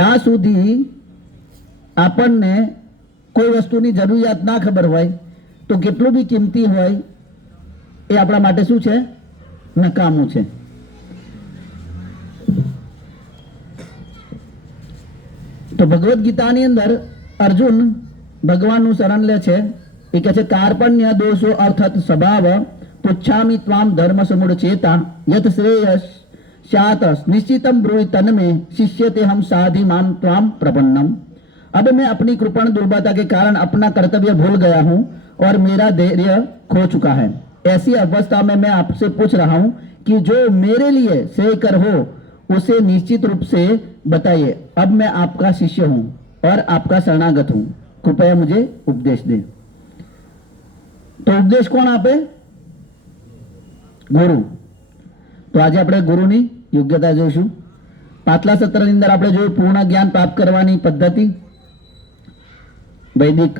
ત્યાં સુધી આપણને કોઈ વસ્તુની જરૂરિયાત ના ખબર હોય તો કેટલું બી કિંમતી હોય એ આપણા માટે શું છે? નકામું છે. તો ભગવદ્ ગીતાની અંદર અર્જુન ભગવાનનું શરણ લે છે. એ કહે છે કાર્પણ્ય દોષો અર્થત સ્વભાવ પુચ્છામિ ત્વામ ધર્મ સમૂઢ ચેતા યત શ્રેયસ स्यातस निश्चितम ब्रूहि तन्मे शिष्यते हम साधि मान त्वाम प्रपन्नम। अब मैं अपनी कृपण दुर्बलता के कारण अपना कर्तव्य भूल गया हूँ और मेरा धैर्य खो चुका है। ऐसी अवस्था में मैं आपसे पूछ रहा हूँ कि जो मेरे लिए श्रेयकर हो उसे निश्चित रूप से बताइए। अब मैं आपका शिष्य हूँ और आपका शरणागत हूँ, कृपया मुझे उपदेश दे। तो उपदेश कौन आपे? गुरु। तो आज આપણે ગુરુની યોગ્યતા જોઈશું. પાછલા સત્રની અંદર આપણે જોયું પૂર્ણ જ્ઞાન પ્રાપ્ત કરવાની પદ્ધતિ. વૈદિક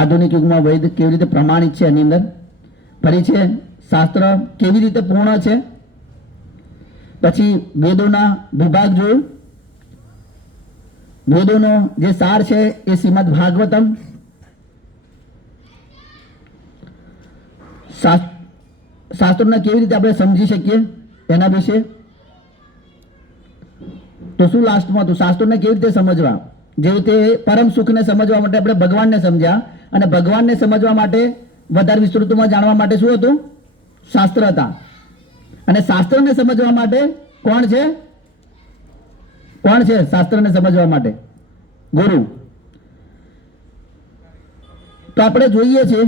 આધુનિક યુગમાં વૈદ કેવી રીતે પ્રમાણિત છે એની અંદર. ફરી છે શાસ્ત્ર કેવી રીતે પૂર્ણ છે. પછી વેદોના વિભાગ જોયું. વેદોનો જે સાર છે એ શ્રીમદ ભાગવતમ. શાસ્ત્રોને કેવી રીતે આપણે સમજી શકીએ એના વિશે. તો શું લાસ્ટમાં હતું? શાસ્ત્રોને કેવી રીતે સમજવા. જે રીતે પરમ સુખને સમજવા માટે આપણે ભગવાનને સમજ્યા અને ભગવાનને સમજવા માટે વધારે વિસ્તૃતમાં જાણવા માટે શું હતું? શાસ્ત્ર હતા. અને શાસ્ત્રને સમજવા માટે કોણ છે? કોણ છે શાસ્ત્રને સમજવા માટે? ગુરુ. તો આપણે જોઈએ છે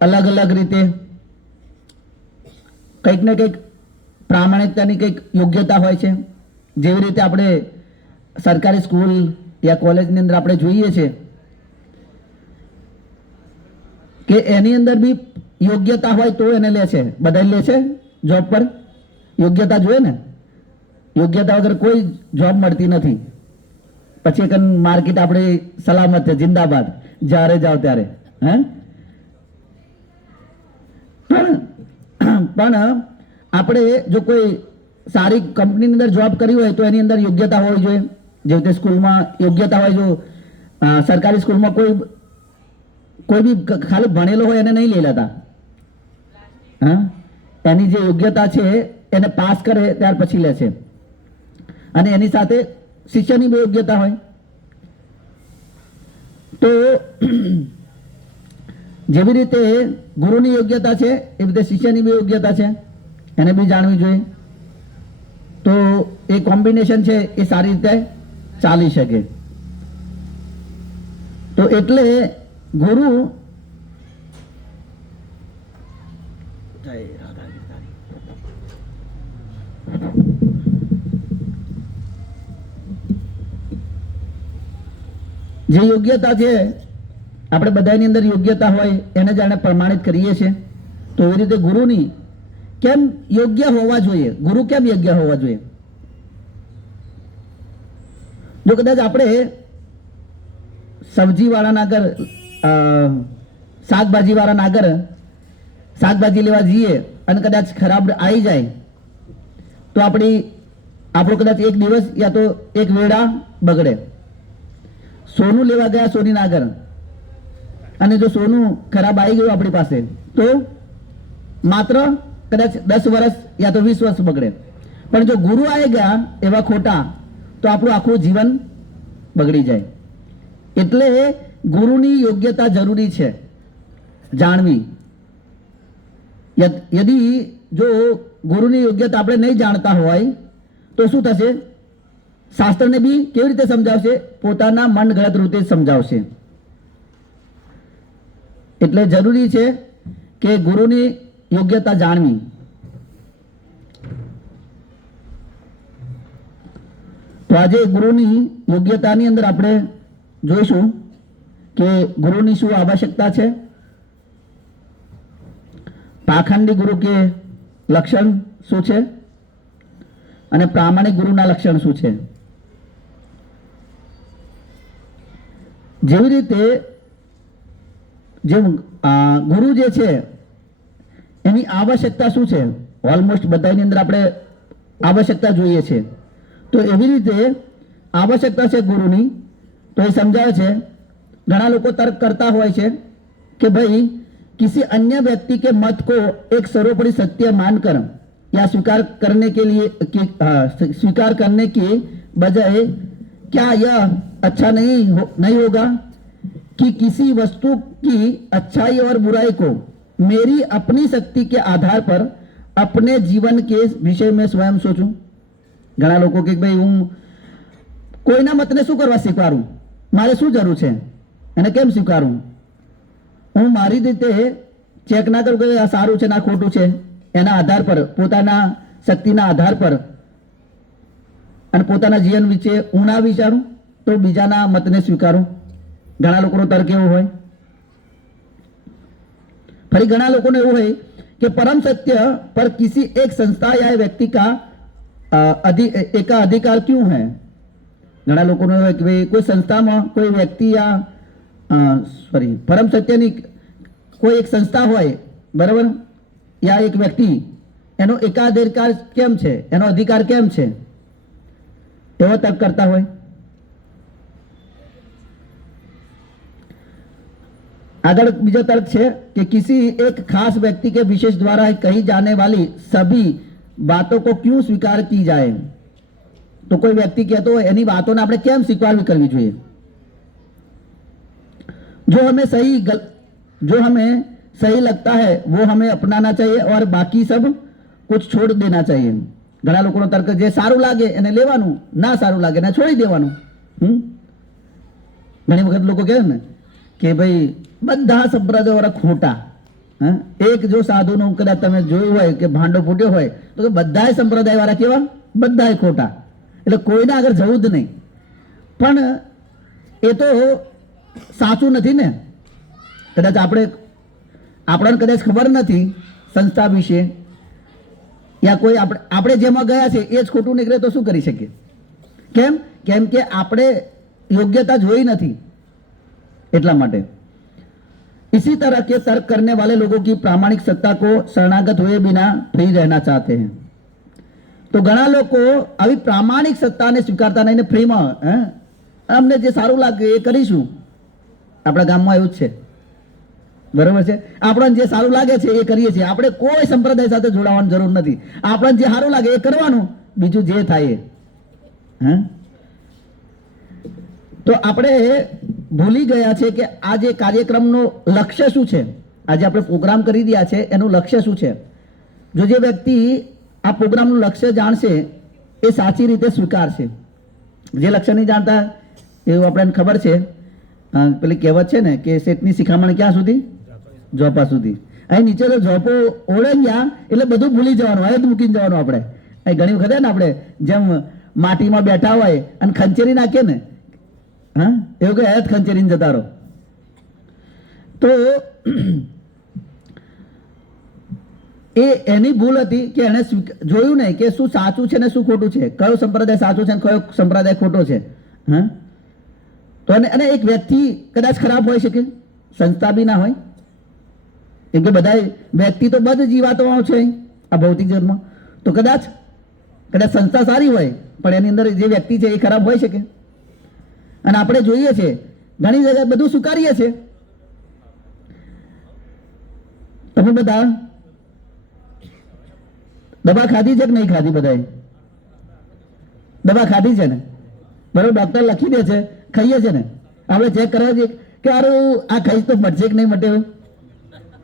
અલગ અલગ રીતે કંઈક ને કંઈક પ્રામાણિકતાની કંઈક યોગ્યતા હોય છે. જેવી રીતે આપણે સરકારી સ્કૂલ યા કોલેજની અંદર આપણે જોઈએ છે કે એની અંદર બી યોગ્યતા હોય તો એને લે છે. બધા લે છે જોબ પર. યોગ્યતા જોઈએ ને. યોગ્યતા વગર કોઈ જોબ મળતી નથી. પછી એક માર્કેટ આપણે સલામત છે, જિંદાબાદ, જ્યારે જાઓ ત્યારે. હે પણ આપણે જો કોઈ સારી કંપનીની અંદર જોબ કરી હોય તો એની અંદર યોગ્યતા હોવી જોઈએ. જેવી રીતે સ્કૂલમાં યોગ્યતા હોય. જો સરકારી સ્કૂલમાં કોઈ બી ખાલી ભણેલો હોય એને નહીં લઈ લેતા. હા, એની જે યોગ્યતા છે એને પાસ કરે ત્યાર પછી લે છે. અને એની સાથે શિષ્યની બી યોગ્યતા હોય. તો જેવી રીતે ગુરુની યોગ્યતા છે એવી રીતે શિષ્યની બી યોગ્યતા છે, એને બી જાણવી જોઈએ. તો એ કોમ્બિનેશન છે એ સારી રીતે ચાલી શકે. તો એટલે ગુરુ જે યોગ્યતા છે આપણે બધાની અંદર યોગ્યતા હોય એને જાણે પ્રમાણિત કરીએ છીએ. તો એવી રીતે ગુરુની કેમ યોગ્ય હોવા જોઈએ? ગુરુ કેમ યોગ્ય હોવા જોઈએ? જો કદાચ આપણે સબ્જી વાળાના ઘર, શાકભાજી વાળાના ઘર શાકભાજી લેવા જઈએ અને કદાચ ખરાબ આવી જાય તો આપણો કદાચ એક દિવસ યા તો એક વેળા બગડે. સોનું લેવા ગયા સોનીના ઘર અને જો સોનું ખરાબ આવી ગયું આપણી પાસે તો માત્ર કદાચ 10 વર્ષ યા તો 20 વર્ષ બગડે. પણ જો ગુરુ આવી ગયા એવા ખોટા તો આપણું આખું જીવન બગડી જાય. એટલે ગુરુની યોગ્યતા જરૂરી છે જાણવી. યદી જો ગુરુની યોગ્યતા આપણે નહીં જાણતા હોય તો શું થશે? શાસ્ત્રને બી કેવી રીતે સમજાવશે? પોતાના મન ગળત રીતે સમજાવશે. એટલે જરૂરી છે કે ગુરુની યોગ્યતા જાણવી. તો આજે ગુરુની યોગ્યતાની અંદર આપણે જોઈશું કે ગુરુની શું આવશ્યકતા છે. પાખંડી ગુરુ કે લક્ષણ શું છે અને પ્રામાણિક ગુરુના લક્ષણ શું છે. જેવી રીતે જે ગુરુ જે છે એની આવશ્યકતા શું છે? ઓલમોસ્ટ બધાની અંદર આપણે આવશ્યકતા જોઈએ છે. તો એવી રીતે आवश्यकता है गुरु नी तो ये समझावे छे घना लोग तर्क करता हुआ है कि भाई किसी अन्य व्यक्ति के मत को एक सर्वोपरि सत्य मानकर या स्वीकार करने के लिए स्वीकार करने की बजाय क्या यह अच्छा नहीं होगा कि किसी वस्तु की अच्छाई और बुराई को मेरी अपनी शक्ति के आधार पर अपने जीवन के विषय में स्वयं सोचूं। घना लोगों के भाई हूँ कोईना मतने शू करवा स्वीकारूं, मारे शू जरूर है એને કેમ સ્વીકારું? હું મારી રીતે ચેક ના કરું કે આ સારું છે ના ખોટું છે, એના આધાર પર પોતાના શક્તિના આધાર પર અને પોતાના જીવન વિશે હું ના વિચારું તો બીજાના મતને સ્વીકારું। ઘણા લોકોનો તર્ક એવો હોય। ફરી ઘણા લોકોને એવું હોય કે પરમ સત્ય પર किसी एक संस्था या व्यक्ति का एकाधिकार क्यों है? घना लोगों ने कोई संस्था में कोई व्यक्ति या परम सत्य ની કોઈ એક સંસ્થા હોય બરાબર યા એક વ્યક્તિ એનો એકાધિકાર કેમ છે, એનો અધિકાર કેમ છે, એવો તર્ક કરતા હોય। आगे बीजा तर्क है कि किसी एक खास व्यक्ति के विशेष द्वारा कही जाने वाली सभी बातों को क्यों स्वीकार की जाए? तो कोई व्यक्ति कहते हो एनी बातों ने આપણે કેમ સ્વીકાર કરવી જોઈએ? जो हमें सही लगता है वो हमें अपनाना चाहिए और बाकी सब कुछ छोड़ देना चाहिए। ઘણા લોકોનો તર્ક જે સારું લાગે એને લેવાનું, ના સારું લાગે એને છોડી દેવાનું। ઘણી વખત લોકો કહે ને કે ભાઈ બધા સંપ્રદાયોવાળા ખોટા। એક જો સાધુનું કદાચ તમે જોયું હોય કે ભાંડો ફૂટ્યો હોય તો બધાય સંપ્રદાયવાળા કેવા? બધાય ખોટા, એટલે કોઈને આગળ જવું જ નહીં। પણ એ તો સાચું નથી ને। કદાચ આપણને કદાચ ખબર નથી સંસ્થા વિશે યા કોઈ આપણે જેમાં ગયા છે એ જ ખોટું નીકળે તો શું કરી શકીએ? કેમ કે આપણે યોગ્યતા જોઈ નથી એટલા માટે। इसी तरह के तर्क करने वाले लोगों की प्रामाणिक सत्ता को शरणागत हुए बिना फ्री रहना चाहते हैं। तो घना लोग अभी प्रामाणिक सत्ता ने स्वीकारता नहीं ने फ्री में अमने जे सारू लागे ए करीशुं। आपણા ગામમાં એવું જ છે બરોબર છે। આપણને જે સારું લાગે છે એ કરીએ છીએ, આપણે કોઈ સંપ્રદાય સાથે જોડાવાની જરૂર નથી। આપણને જે સારું લાગે એ કરવાનું, બીજું જે થાય એ। તો આપણે ભૂલી ગયા છે કે આ જે કાર્યક્રમનું લક્ષ્ય શું છે, આજે આપણે પ્રોગ્રામ કરી રહ્યા છે એનું લક્ષ્ય શું છે। જો જે વ્યક્તિ આ પ્રોગ્રામનું લક્ષ્ય જાણશે એ સાચી રીતે સ્વીકારશે। જે લક્ષ્ય નહીં જાણતા એવું આપણને ખબર છે, પેલી કહેવત છે ને કે શેઠની શિખામણ ક્યાં સુધી? ઝોપા સુધી। અહીં નીચે તો ઝોપો ઓળંગ્યા એટલે બધું ભૂલી જવાનું, અહીં જ મૂકીને જવાનું આપણે। અહીં ઘણી વખત ને આપણે જેમ માટીમાં બેઠા હોય અને ખંચેરી નાખીએ ને, હા એવું કે હયાત ખંચેરીને જતા રહો। તો એ એની ભૂલ હતી કે એણે જોયું નહીં કે શું સાચું છે ને શું ખોટું છે, કયો સંપ્રદાય સાચો છે ને કયો સંપ્રદાય ખોટો છે। હા તો અને એક વ્યક્તિ કદાચ ખરાબ હોઈ શકે, સંસ્થા બી ના હોય, કેમ કે બધા વ્યક્તિ તો બધ જીવાતમાં છે આ ભૌતિક જગતમાં। તો કદાચ સંસ્થા સારી હોય પણ એની અંદર જે વ્યક્તિ છે એ ખરાબ હોઈ શકે। અને આપણે જોઈએ છે ઘણી જગ્યાએ બધું સ્વીકારીએ છે। તમે બધા દવા ખાધી છે કે નહીં ખાધી? બધાએ દવા ખાધી છે ને બરાબર? ડૉક્ટર લખી દે છે, ખાઈએ છે ને, આપણે ચેક કરવા જઈએ કે આરું આ ખાઈશ તો મટશે કે નહીં મટે?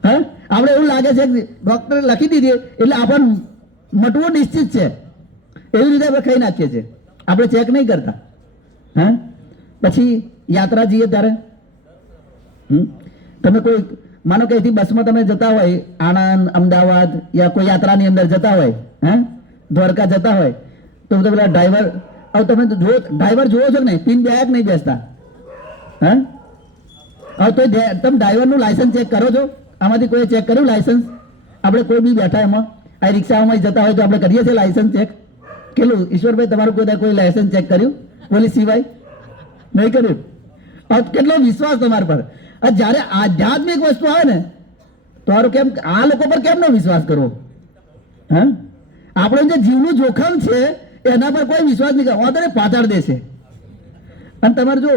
હા આપણે એવું લાગે છે કે ડૉક્ટરે લખી દીધી એટલે આપણને મટવું નિશ્ચિત છે, એવી રીતે આપણે ખાઈ નાખીએ છીએ, આપણે ચેક નહીં કરતા। હા પછી યાત્રા જઈએ ત્યારે તમે કોઈ માનો કે અહીંથી બસમાં તમે જતા હોય આણંદ અમદાવાદ યા કોઈ યાત્રાની અંદર જતા હોય, હા દ્વારકા જતા હોય તો પેલા ડ્રાઈવર હવે તમે જો ડ્રાઈવર જોવો છો કે નહીં, પિન બેગ નહીં બેસતા। હા હવે તો તમે ડ્રાઈવરનું લાયસન્સ ચેક કરો છો? આમાંથી કોઈ ચેક કર્યું લાયસન્સ? આપણે કોઈ બી બેઠા એમાં આ રિક્ષામાં જતા હોય તો આપણે કરીએ છીએ લાયસન્સ ચેક? કેટલું ઈશ્વરભાઈ તમારું કોઈ લાયસન્સ ચેક કર્યું પોલીસ સિવાય? નહીં કર્યું? કેટલો વિશ્વાસ તમારા પર? જ્યારે આધ્યાત્મિક વસ્તુ આવે ને તો કેમ આ લોકો પર કેમનો વિશ્વાસ કરવો? હા આપણું જે જીવનું જોખમ છે એના પર કોઈ વિશ્વાસ નહીં કરવો, તો પાછળ દેશે। અને તમારે જો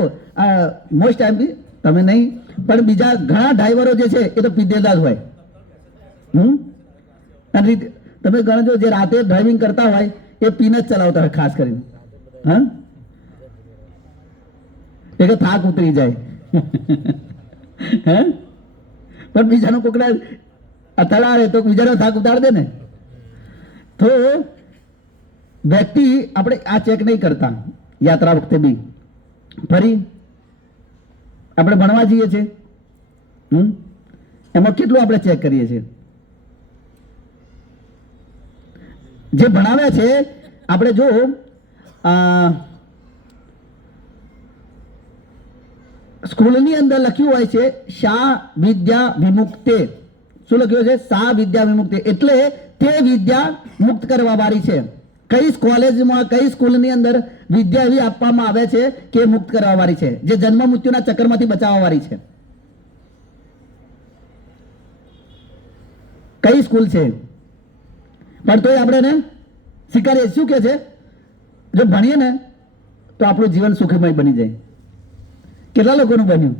મોસ્ટ ટાઈમથી તમે નહીં પણ બીજા ઘણા ડ્રાઈવરો જે છે એ તો પીધેલા જ હોય. અને તમે ગણજો જે રાતે ડ્રાઇવિંગ કરતા હોય એ પીને જ ચલાવતા હોય ખાસ કરીને. હા, એ કે થાક ઉતરી જાય. હે, પણ બીજાનો કોકડા અથડાડે તો બીજાનો થાક ઉતાર દે ને. તો વ્યક્તિ આપણે આ ચેક નહીં કરતા યાત્રા વખતે બી. ફરી આપણે ભણવા જઈએ છીએ, એમાં કેટલું આપણે ચેક કરીએ છીએ. જે ભણાવે છે આપણે જો સ્કૂલની અંદર લખ્યું હોય છે શા વિદ્યા વિમુક્તે. શું લખ્યું છે? શા વિદ્યા વિમુક્તે, એટલે તે વિદ્યા મુક્ત કરવા વાળી છે. કઈ કોલેજમાં કઈ સ્કૂલની અંદર વિદ્યા એવી આપવામાં આવે છે કે મુક્ત કરવા વાળી છે, જે જન્મ મૃત્યુના ચક્કરમાંથી બચાવવા વાળી છે? કઈ સ્કૂલ છે? પણ તોય આપણે ને સ્વીકારીએ. શું કે છે? જો ભણીએ ને તો આપણું જીવન સુખમય બની જાય. કેટલા લોકોનું બન્યું?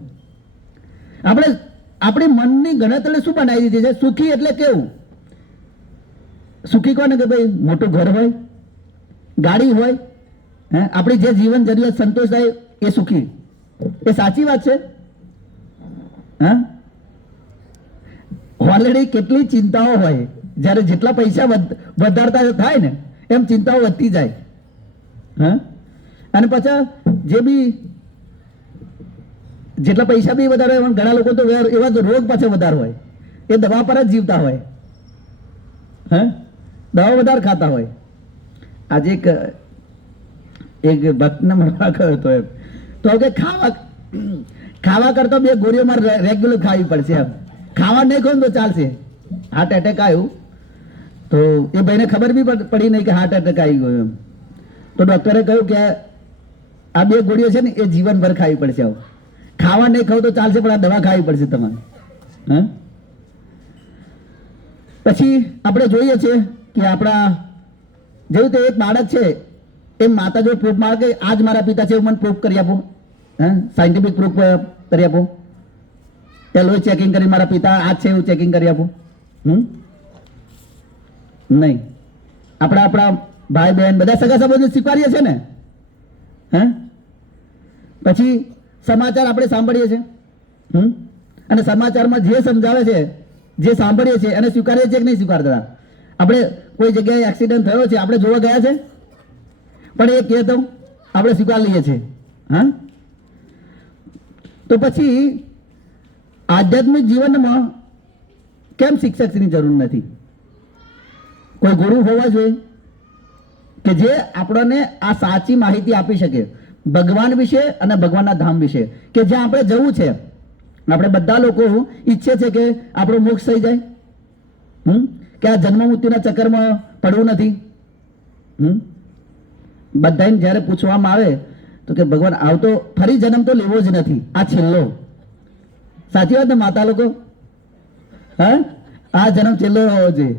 આપણે આપણી મનની ગણતરી શું બનાવી દીધી છે? સુખી એટલે કેવું? સુખી કોને? કે ભાઈ મોટું ઘર હોય, ગાડી હોય, હે, આપણી જે જીવન જરૂરિયાત સંતોષ થાય એ સુખી. એ સાચી વાત છે? હા, ઓલરેડી કેટલી ચિંતાઓ હોય. જ્યારે જેટલા પૈસા વધારતા થાય ને એમ ચિંતાઓ વધતી જાય. હા, અને પાછા જે બી જેટલા પૈસા બી વધારે હોય, ઘણા લોકો તો એવા રોગ પાછા વધારે હોય, એ દવા પર જ જીવતા હોય. હા, દવા વધારે ખાતા હોય. આજે એક ભક્તને મળવા ગયો હતો એમ, તો કે ખાવા કરતા 2 ગોળીઓ મારે રેગ્યુલર ખાવી પડશે. એમ ખાવા નહીં ખાવ તો ચાલશે. હાર્ટ એટેક આવ્યું તો એ ભાઈને ખબર બી પડી નહીં કે હાર્ટ એટેક આવી ગયો. એમ તો ડોક્ટરે કહ્યું કે આ 2 ગોળીઓ છે ને એ જીવનભર ખાવી પડશે. આવું ખાવા નહીં ખાવ તો ચાલશે, પણ આ દવા ખાવી પડશે તમારે. હા, પછી આપણે જોઈએ છીએ કે આપણા જેવું તે એક બાળક છે એ માતા જો પ્રૂફ માગે કે આજ મારા પિતા છે એવું મને પ્રૂફ કરી આપો. હા, સાયન્ટિફિક પ્રૂફ કરી આપો. પેલું ચેકિંગ કરી મારા પિતા આજ છે એવું ચેકિંગ કરી આપો. નહીં. આપણા ભાઈ બહેન બધા સગા સંબંધો સ્વીકારીએ છે ને. હા, પછી સમાચાર આપણે સાંભળીએ છીએ, અને સમાચારમાં જે સમજાવે છે, જે સાંભળીએ છીએ એને સ્વીકારીએ છીએ કે નહીં સ્વીકારતા? આપણે કોઈ જગ્યાએ એક્સિડન્ટ થયો છે, આપણે જોવા ગયા છે, પણ એ કહે તો આપણે સ્વીકાર લઈએ છીએ. હા, તો પછી આધ્યાત્મિક જીવનમાં કેમ શિક્ષકની જરૂર નથી? કોઈ ગુરુ હોવા જોઈએ કે જે આપણને આ સાચી માહિતી આપી શકે ભગવાન વિશે અને ભગવાનના ધામ વિશે, કે જ્યાં આપણે જવું છે. આપણે બધા લોકો ઈચ્છે છે કે આપણો મોક્ષ થઈ જાય, કે આ જન્મ મૃત્યુના ચક્કરમાં પડવું નથી. બધાને જ્યારે પૂછવામાં આવે તો કે ભગવાન આવતો ફરી જન્મ તો લેવો જ નથી, આ છેલ્લો. સાચી વાત ને માતા લોકો? હા, આ જન્મ છેલ્લો હોવો જોઈએ.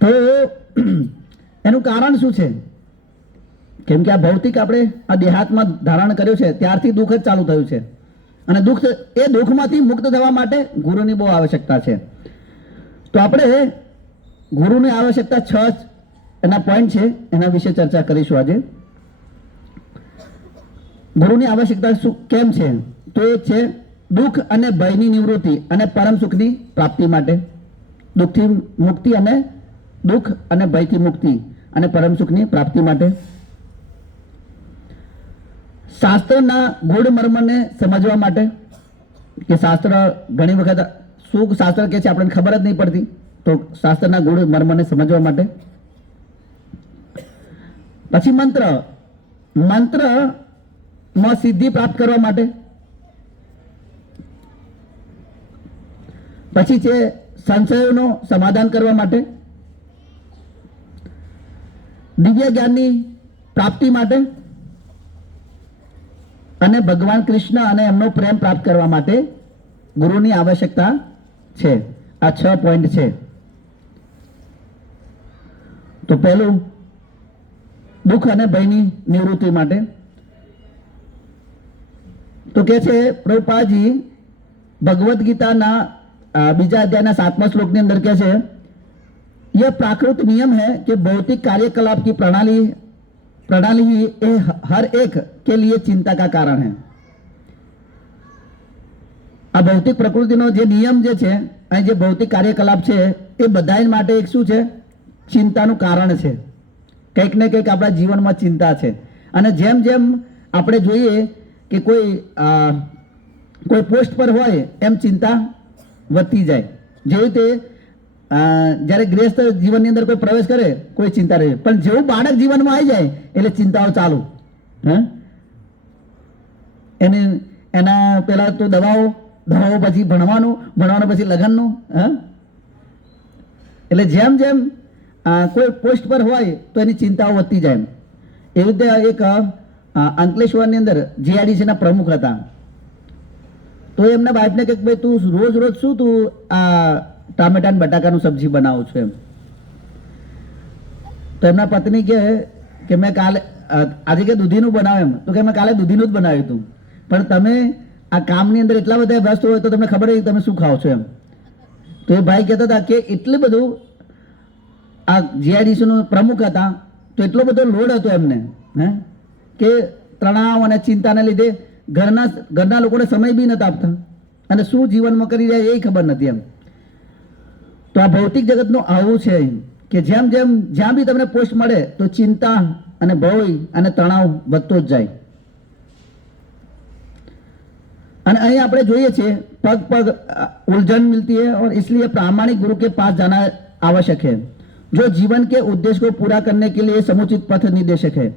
તો એનું કારણ શું છે? કેમ કે આ ભૌતિક આપણે આ દેહાત્માં ધારણ કર્યો છે ત્યારથી દુઃખ જ ચાલુ થયું છે, અને એ દુઃખમાંથી મુક્ત થવા માટે ગુરુની બહુ આવશ્યકતા છે. તો આપણે ગુરુની આવશ્યકતા 6 એના પોઈન્ટ છે, એના વિશે ચર્ચા કરીશું આજે. ગુરુની આવશ્યકતા શું કેમ છે? તો એ છે દુઃખ અને ભયની નિવૃત્તિ અને પરમ સુખની પ્રાપ્તિ માટે. દુઃખથી મુક્તિ અને દુઃખ અને ભયથી મુક્તિ અને પરમ સુખની પ્રાપ્તિ માટે. શાસ્ત્રના ગૂઢ મર્મને સમજવા માટે, કે શાસ્ત્ર ઘણી વખત શું શાસ્ત્ર કે છે આપણને ખબર જ નહીં પડતી, તો શાસ્ત્રના ગૂઢ મર્મને સમજવા માટે. પછી મંત્રમાં સિદ્ધિ પ્રાપ્ત કરવા માટે. પછી છે સંશયોનું સમાધાન કરવા માટે, દિવ્ય જ્ઞાનની પ્રાપ્તિ માટે, અને ભગવાન કૃષ્ણ અને એમનો પ્રેમ પ્રાપ્ત કરવા માટે ગુરુની આવશ્યકતા છે. આ 6 પોઈન્ટ છે. તો પહેલું દુઃખ અને ભયની નિવૃત્તિ માટે. તો કે છે પ્રભુપાદજી ભગવદ ગીતાના બીજા અધ્યાયના 7મા શ્લોકની અંદર કહે છે, यह प्राकृत नियम है कि भौतिक कार्यकलाप की प्रणाली ही हर एक के लिए चिंता का कारण है. આ ભૌતિક પ્રકૃતિનો જે નિયમ જે છે અને જે ભૌતિક કાર્યકલાપ છે એ બધા માટે એક શું છે? ચિંતાનું કારણ છે. કંઈક ને કંઈક આપણા જીવનમાં ચિંતા છે. અને જેમ જેમ આપણે જોઈએ કે કોઈ પોસ્ટ પર હોય એમ ચિંતા વધતી જાય. જેવી રીતે જ્યારે ગૃહસ્થ જીવનની અંદર કોઈ પ્રવેશ કરે કોઈ ચિંતા રહે, પણ જેવું બાળક જીવનમાં આવી જાય એટલે ચિંતાઓ ચાલુ. એના પેલા તો દવાઓ પછી ભણવાનું પછી લગ્નનું. એટલે જેમ જેમ કોઈ પોસ્ટ પર હોય તો એની ચિંતાઓ વધતી જાય. એવી રીતે એક અંકલેશ્વરની અંદર જીઆઈડીસીના પ્રમુખ હતા. તો એમના વાઈફને કે ભાઈ તું રોજ શું તું આ ટામેટા અને બટાકાનું સબ્જી બનાવું છું એમ. તો એમના પત્ની કે મેં કાલે આજે કે દૂધીનું બનાવ એમ. તો કે મેં કાલે દૂધીનું જ બનાવ્યું હતું, પણ તમે આ કામની અંદર એટલા બધા વ્યસ્ત હોય તો તમને ખબર હોય તમે શું ખાઓ છો એમ. તો એ ભાઈ કહેતા હતા કે એટલું બધું આ જીઆઈડીસીનું પ્રમુખ હતા તો એટલો બધો લોડ હતો એમને કે તણાવ અને ચિંતાને લીધે ઘરના લોકોને સમય બી નતા આપતા અને શું જીવનમાં કરી રહ્યા એ ખબર નથી એમ. તો આ ભૌતિક જગતનું આવું છે કે જેમ જેમ જ્યાં બી તમને પોસ્ટ મળે તો ચિંતા અને ભય અને તણાવ વધતો જ જાય. અને અહીં આપણે જોઈએ છીએ पग पग उलझन मिलती है और इसलिए प्रामाणिक गुरु के पास जाना आवश्यक है, जो जीवन के उद्देश्य को पूरा करने के लिए समुचित पथ निर्देशक है.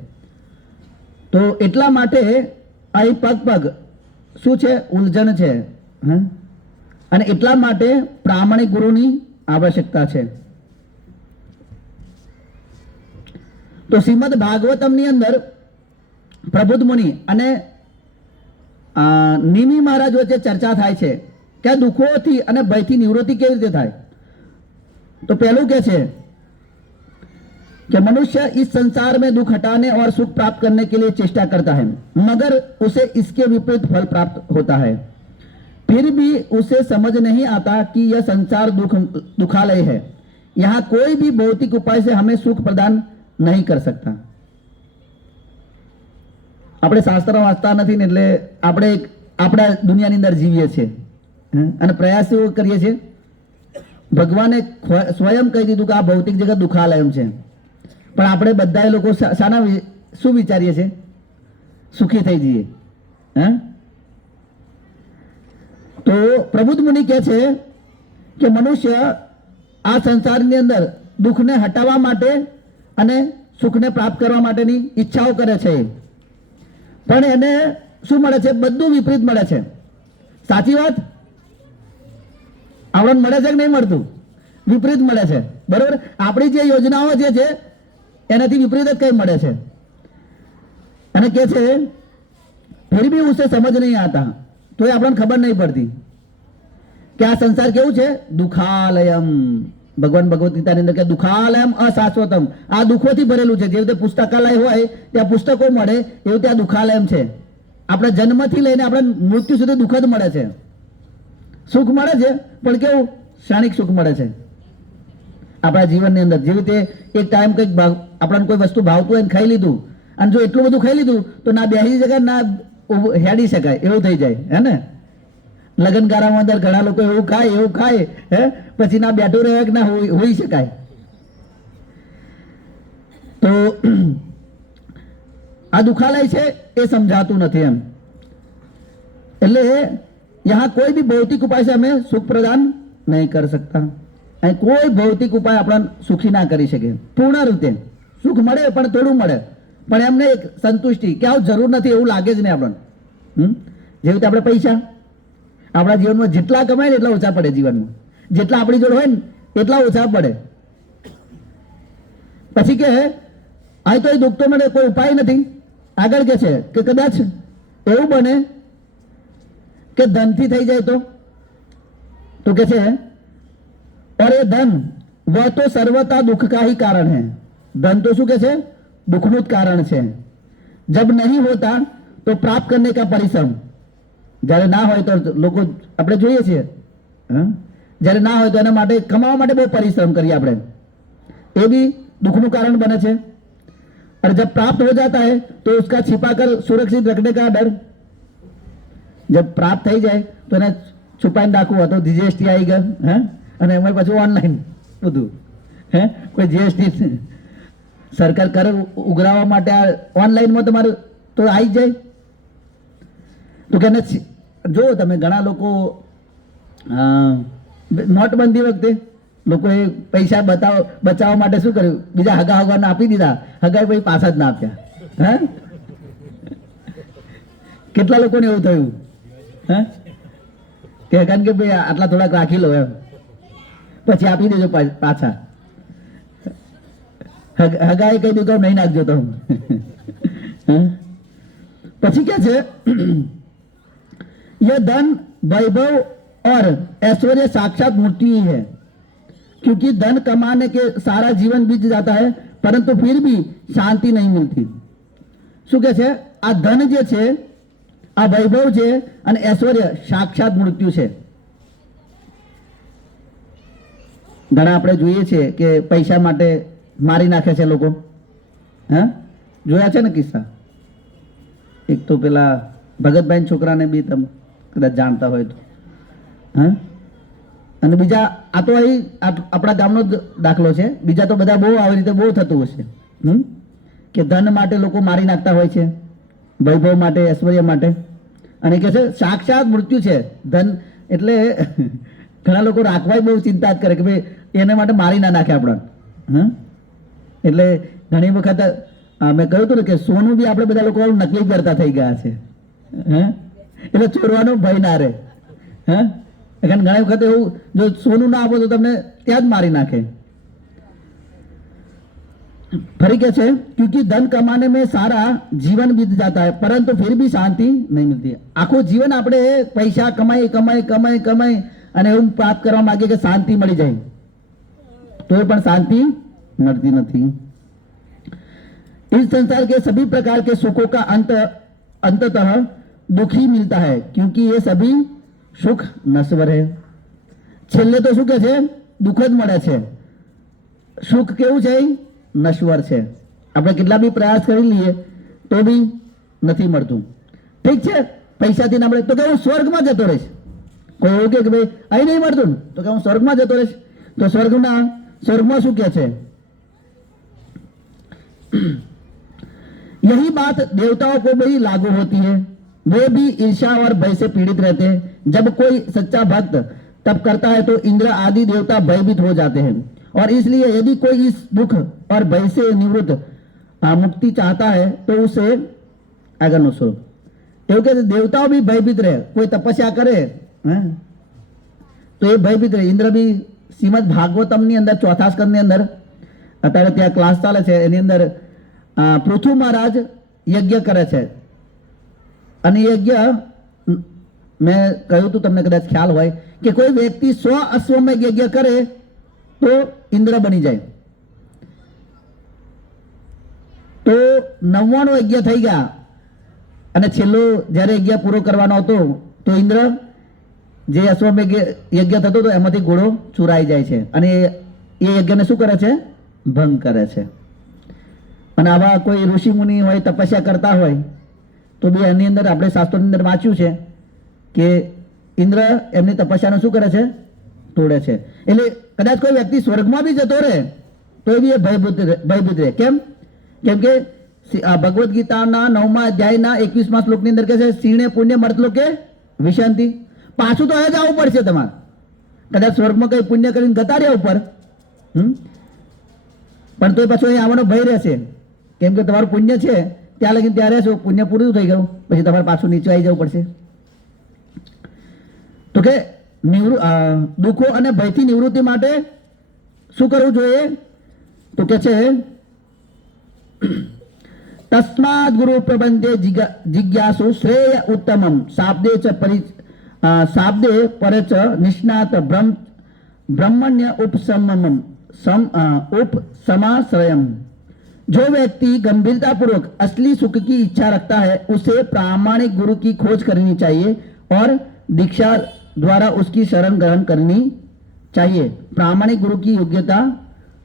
तो એટલા માટે અહીં પગ શું છે? ઉલઝન છે. અને એટલા માટે પ્રામાણિક ગુરુની આવશ્યકતા છે. તો શ્રીમદ ભાગવતમની અંદર પ્રબુદ્ધ મુનિ અને નિમિ મહારાજ વચ્ચે ચર્ચા થાય છે કે દુઃખોથી અને ભયથી નિવૃત્તિ કેવી રીતે થાય. તો પહેલું કે છે कि मनुष्य इस संसार में दुख हटाने और सुख प्राप्त करने के लिए चेष्टा करता है, मगर उसे इसके विपरीत फल प्राप्त होता है. फिर भी उसे समझ नहीं आता कि यह संसार दुखालय है. यहाँ कोई भी भौतिक उपाय से हमें सुख प्रदान नहीं कर सकता. આપણે શાસ્ત્ર વાંચતા નથી ને એટલે આપણે આપણા દુનિયાની અંદર જીવીએ છીએ અને પ્રયાસ એવો કરીએ છીએ. ભગવાને સ્વયં કહી દીધું કે આ ભૌતિક જગત દુખાલય છે, પણ આપણે બધા લોકો શાના શું વિચારીએ છીએ? સુખી થઈ જઈએ. તો પ્રબુદ્ધ મુનિ કહે છે કે મનુષ્ય આ સંસારની અંદર દુઃખને હટાવવા માટે અને સુખને પ્રાપ્ત કરવા માટેની ઈચ્છાઓ કરે છે, પણ એને શું મળે છે? બધું વિપરીત મળે છે. સાચી વાત? આપણને મળે છે કે નહીં મળતું? વિપરીત મળે છે. બરોબર? આપણી જે યોજનાઓ જે છે એનાથી વિપરીત જ કઈ મળે છે. અને કે છે ફિર ભી ઉસે સમજ નહીં આતા, તો એ આપણને ખબર નહીં પડતી કે આ સંસાર કેવું છે? દુખાલયમ. ભગવાન ભગવદ ગીતાની અંદર કે દુખાલયમ અશાશ્વતમ. આ દુઃખોથી ભરેલું છે. જે રીતે પુસ્તકાલય હોય ત્યાં પુસ્તકો મળે એવું ત્યાં દુખાલયમ છે. આપણા જન્મથી લઈને આપણે મૃત્યુ સુધી દુઃખ જ મળે છે. સુખ મળે છે પણ કેવું? ક્ષણિક સુખ મળે છે આપણા જીવનની અંદર. જેવી રીતે એક ટાઈમ કંઈક આપણને કોઈ વસ્તુ ભાવતું હોય ને ખાઈ લીધું, અને જો એટલું બધું ખાઈ લીધું તો ના બેસી શકાય ના હેડી શકાય એવું થઈ જાય. હે ને? લગ્નગારામાં અંદર ઘણા લોકો એવું ખાય હે પછી ના બેઠું રહે કે ના હોઈ શકાય. તો આ દુખાલય છે એ સમજાતું નથી એમ. એટલે यहाँ कोई भी भौतिक उपाय से हमें सुख प्रदान नहीं कर सकता. અહીં કોઈ ભૌતિક ઉપાય આપણને સુખી ના કરી શકે. પૂર્ણ રીતે સુખ મળે પણ થોડું મળે, પણ એમને એક સંતુષ્ટિ કે આવું જરૂર નથી એવું લાગે જ નહીં આપણને. જેવી રીતે આપણે પૈસા આપણા જીવનમાં જેટલા કમાય ને એટલા ઓછા પડે જીવનમાં. જેટલા આપણી જોડે હોય ને એટલા ઓછા પડે. પછી કે અહીં તો એ દુઃખ તો મળે, કોઈ ઉપાય નથી. આગળ કે છે કે કદાચ એવું બને કે ધનથી થઈ જાય તો કે છે और ये धन वह तो सर्वथा दुख का ही कारण है. धन तो શું કે છે? દુઃખનું જ કારણ છે. જબ નહીં હોતા તો પ્રાપ્ત કરને કા પરિશ્રમ, જ્યારે ના હોય તો લોકો આપણે જોઈએ છીએ, જ્યારે ના હોય તો એના માટે કમાવા માટે બહુ પરિશ્રમ કરીએ આપણે, એ બી दुखનું કારણ બને છે. और जब प्राप्त हो जाता है तो उसका छिपाकर सुरक्षित रखने का डर, जब प्राप्त થઈ જાય તો એને છુપાઈને રાખવું હતો. જીએસટી આવી ગયો, અને એમાં પાછું ઓનલાઈન બધું, કોઈ જીએસટી સરકાર કર ઉઘરાવવા માટે ઓનલાઈનમાં તમારે તો આવી જાય. તો કે જો તમે ઘણા લોકો નોટબંધી વખતે લોકોએ પૈસા બચાવવા માટે શું કર્યું, બીજા હગા હગાને આપી દીધા, હગા પછી પાછા જ ના આપ્યા. કેટલા લોકોને એવું થયું, કે કારણ કે ભાઈ આટલા થોડાક રાખી લો એમ, પછી આપી દેજો પાછા. હગાએ કહી દીધું નહીં નાખજો તો. પછી क्या છે, यह धन वैभव और ऐश्वर्य साक्षात मूर्ति ही है, क्योंकि धन कमाने के सारा जीवन बीत जाता है परंतु फिर भी शांति नहीं मिलती. શું કે છે, આ ધન જે છે, આ વૈભવ છે અને ઐશ્વર્ય સાક્ષાત મૃત્યુ છે. ઘણા આપણે જોઈએ છીએ કે પૈસા માટે મારી નાખે છે લોકો. જોયા છે ને કિસ્સા. એક તો પેલા ભગતભાઈ છોકરાને બી તમે કદાચ જાણતા હોય તો, અને બીજા આ તો અહીં આપણા ગામનો જ દાખલો છે. બીજા તો બધા બહુ આવી રીતે બહુ થતું હશે, કે ધન માટે લોકો મારી નાખતા હોય છે, વૈભવ માટે, ઐશ્વર્ય માટે. અને કે છે સાક્ષાત મૃત્યુ છે ધન. એટલે ઘણા લોકો રાખવાય બહુ ચિંતા જ કરે કે ભાઈ એને માટે મારી ના નાખે આપણને. એટલે ઘણી વખત મેં કહ્યું હતું ને કે સોનું બી આપણે બધા લોકો નકલી કરતા થઈ ગયા છે, એટલે ચોરવાનો ભય ના રહે. ઘણી વખત એવું જો સોનું ના આપો તો તમને ત્યાં જ મારી નાખે. ફરી કે છે, क्योंकि धन कमाने में सारा जीवन बीत जाता है परंतु फिर भी शांति नहीं मिलती. આખું જીવન આપણે પૈસા કમાઈ કમાઈ કમાઈ કમાઈ અને એવું પ્રાપ્ત કરવા માંગે કે શાંતિ મળી જાય, તો એ પણ શાંતિ મળતી નથી. इस संसार के सभी प्रकार के सुखों का अंततः दुख ही मिलता है, क्योंकि ये सभी सुख नश्वर है. છેલ્લે તો શું કે છે, દુઃખ જ મળે છે. સુખ કેવું છે, નશ્વર છે. આપણે કેટલા બી પ્રયાસ કરી લઈએ તો બી નથી મળતું. ઠીક છે, પૈસાથી આપણે તો કે હું સ્વર્ગમાં જતો રહીશ. કોઈ એવું કે ભાઈ અહીં નહીં મળતું તો કે હું સ્વર્ગમાં જતો રહીશ. તો સ્વર્ગમાં શું કે છે, यही बात देवताओं को भी लागू होती है. वे भी ईर्ष्या और भय से पीड़ित रहते हैं. जब कोई सच्चा भक्त तप करता है तो इंद्र आदि देवता भयभीत हो जाते हैं. और इसलिए यदि कोई इस दुख और भय से निवृत्त मुक्ति चाहता है तो उसे આગળનો શ્લોક એવું કે દેવતાઓ બી ભયભીત રહે. કોઈ તપસ્યા કરે તો એ ભયભીત રહે. ઇન્દ્ર બી શ્રીમદ ભાગવતમની અંદર ચોથા સ્કંદની અંદર અત્યારે ત્યાં ક્લાસ ચાલે છે, એની અંદર પૃથુ મહારાજ યજ્ઞ કરે છે. અને યજ્ઞ મેં કહ્યું હતું તમને કદાચ ખ્યાલ હોય કે કોઈ વ્યક્તિ 100 અશ્વમેઘ યજ્ઞ કરે તો ઇન્દ્ર બની જાય. તો 99 યજ્ઞ થઈ ગયા અને છેલ્લો જ્યારે યજ્ઞ પૂરો કરવાનો હતો તો ઇન્દ્ર જે અશ્વમેઘ યજ્ઞ થતો હતો એમાંથી ઘોડો ચુરાઈ જાય છે અને એ યજ્ઞને શું કરે છે, ભંગ કરે છે. અને આવા કોઈ ઋષિ મુનિ હોય, તપસ્યા કરતા હોય તો બી એની અંદર આપણે શાસ્ત્રોની અંદર વાંચ્યું છે કે ઇન્દ્ર એમની તપસ્યાનું શું કરે છે, તોડે છે. એટલે કદાચ કોઈ વ્યક્તિ સ્વર્ગમાં બી જતો રહે તો એ બી ભયભીત રહે. કેમ કે ભગવદ્ ગીતાના 9મા અધ્યાયના 21મા શ્લોકની અંદર કહે છે, શીણે પુણ્ય મર્તલો કે વિશાંતિ. પાછું તો અહીંયા જ આવવું પડશે તમારે. કદાચ સ્વર્ગમાં કઈ પુણ્ય કરીને ગતા રહ્યા ઉપર, પણ તો પાછું અહીં આવવાનો ભય રહેશે. કેમ કે તમારું પુણ્ય છે ત્યાં લગીને ત્યાં રહેશો, પુણ્ય પૂરું થઈ ગયું પછી તમારે પાછું નીચે આવી જવું પડશે. તો કે દુઃખો અને ભયથી નિવૃત્તિ માટે શું કરવું જોઈએ, તો કે છે તસ્માદ ગુરુ પ્રબંધે જિજ્ઞાસુ શ્રેય ઉત્તમમ શાબ્દે પરચ નિષ્ણાત બ્રહ્મણ્ય ઉપસમાશ્રયમ जो व्यक्ति गंभीरता पूर्वक असली सुख की इच्छा रखता है उसे प्रामाणिक गुरु की खोज करनी चाहिए और दीक्षा द्वारा उसकी शरण ग्रहण करनी चाहिए। प्रामाणिक गुरु की योग्यता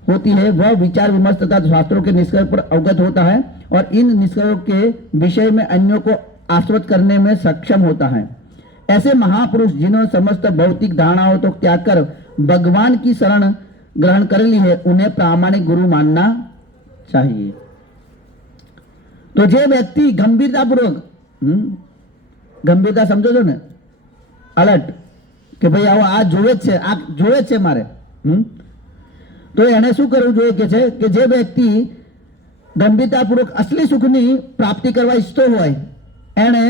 होती है वह विचार विमर्श तथा शास्त्रों के निष्कर्ष पर अवगत होता है और इन निष्कर्षों के विषय में अन्यों को आश्वस्त करने में सक्षम होता है। ऐसे महापुरुष जिन्होंने समस्त भौतिक धारणाओं तो त्याग कर भगवान की शरण ग्रहण कर ली है उन्हें प्रामाणिक गुरु मानना चाहिए। तो जे व्यक्ति गंभीरतापूर्वक गंभीरता समझो છો ને अलर्ट કે ભાઈ આવો આ જોવે જ છે મારે તો એને શું કરવું જોઈએ કે જે વ્યક્તિ ગંભીરતાપૂર્વક અસલી સુખની પ્રાપ્તિ કરવા ઈચ્છતો હોય એણે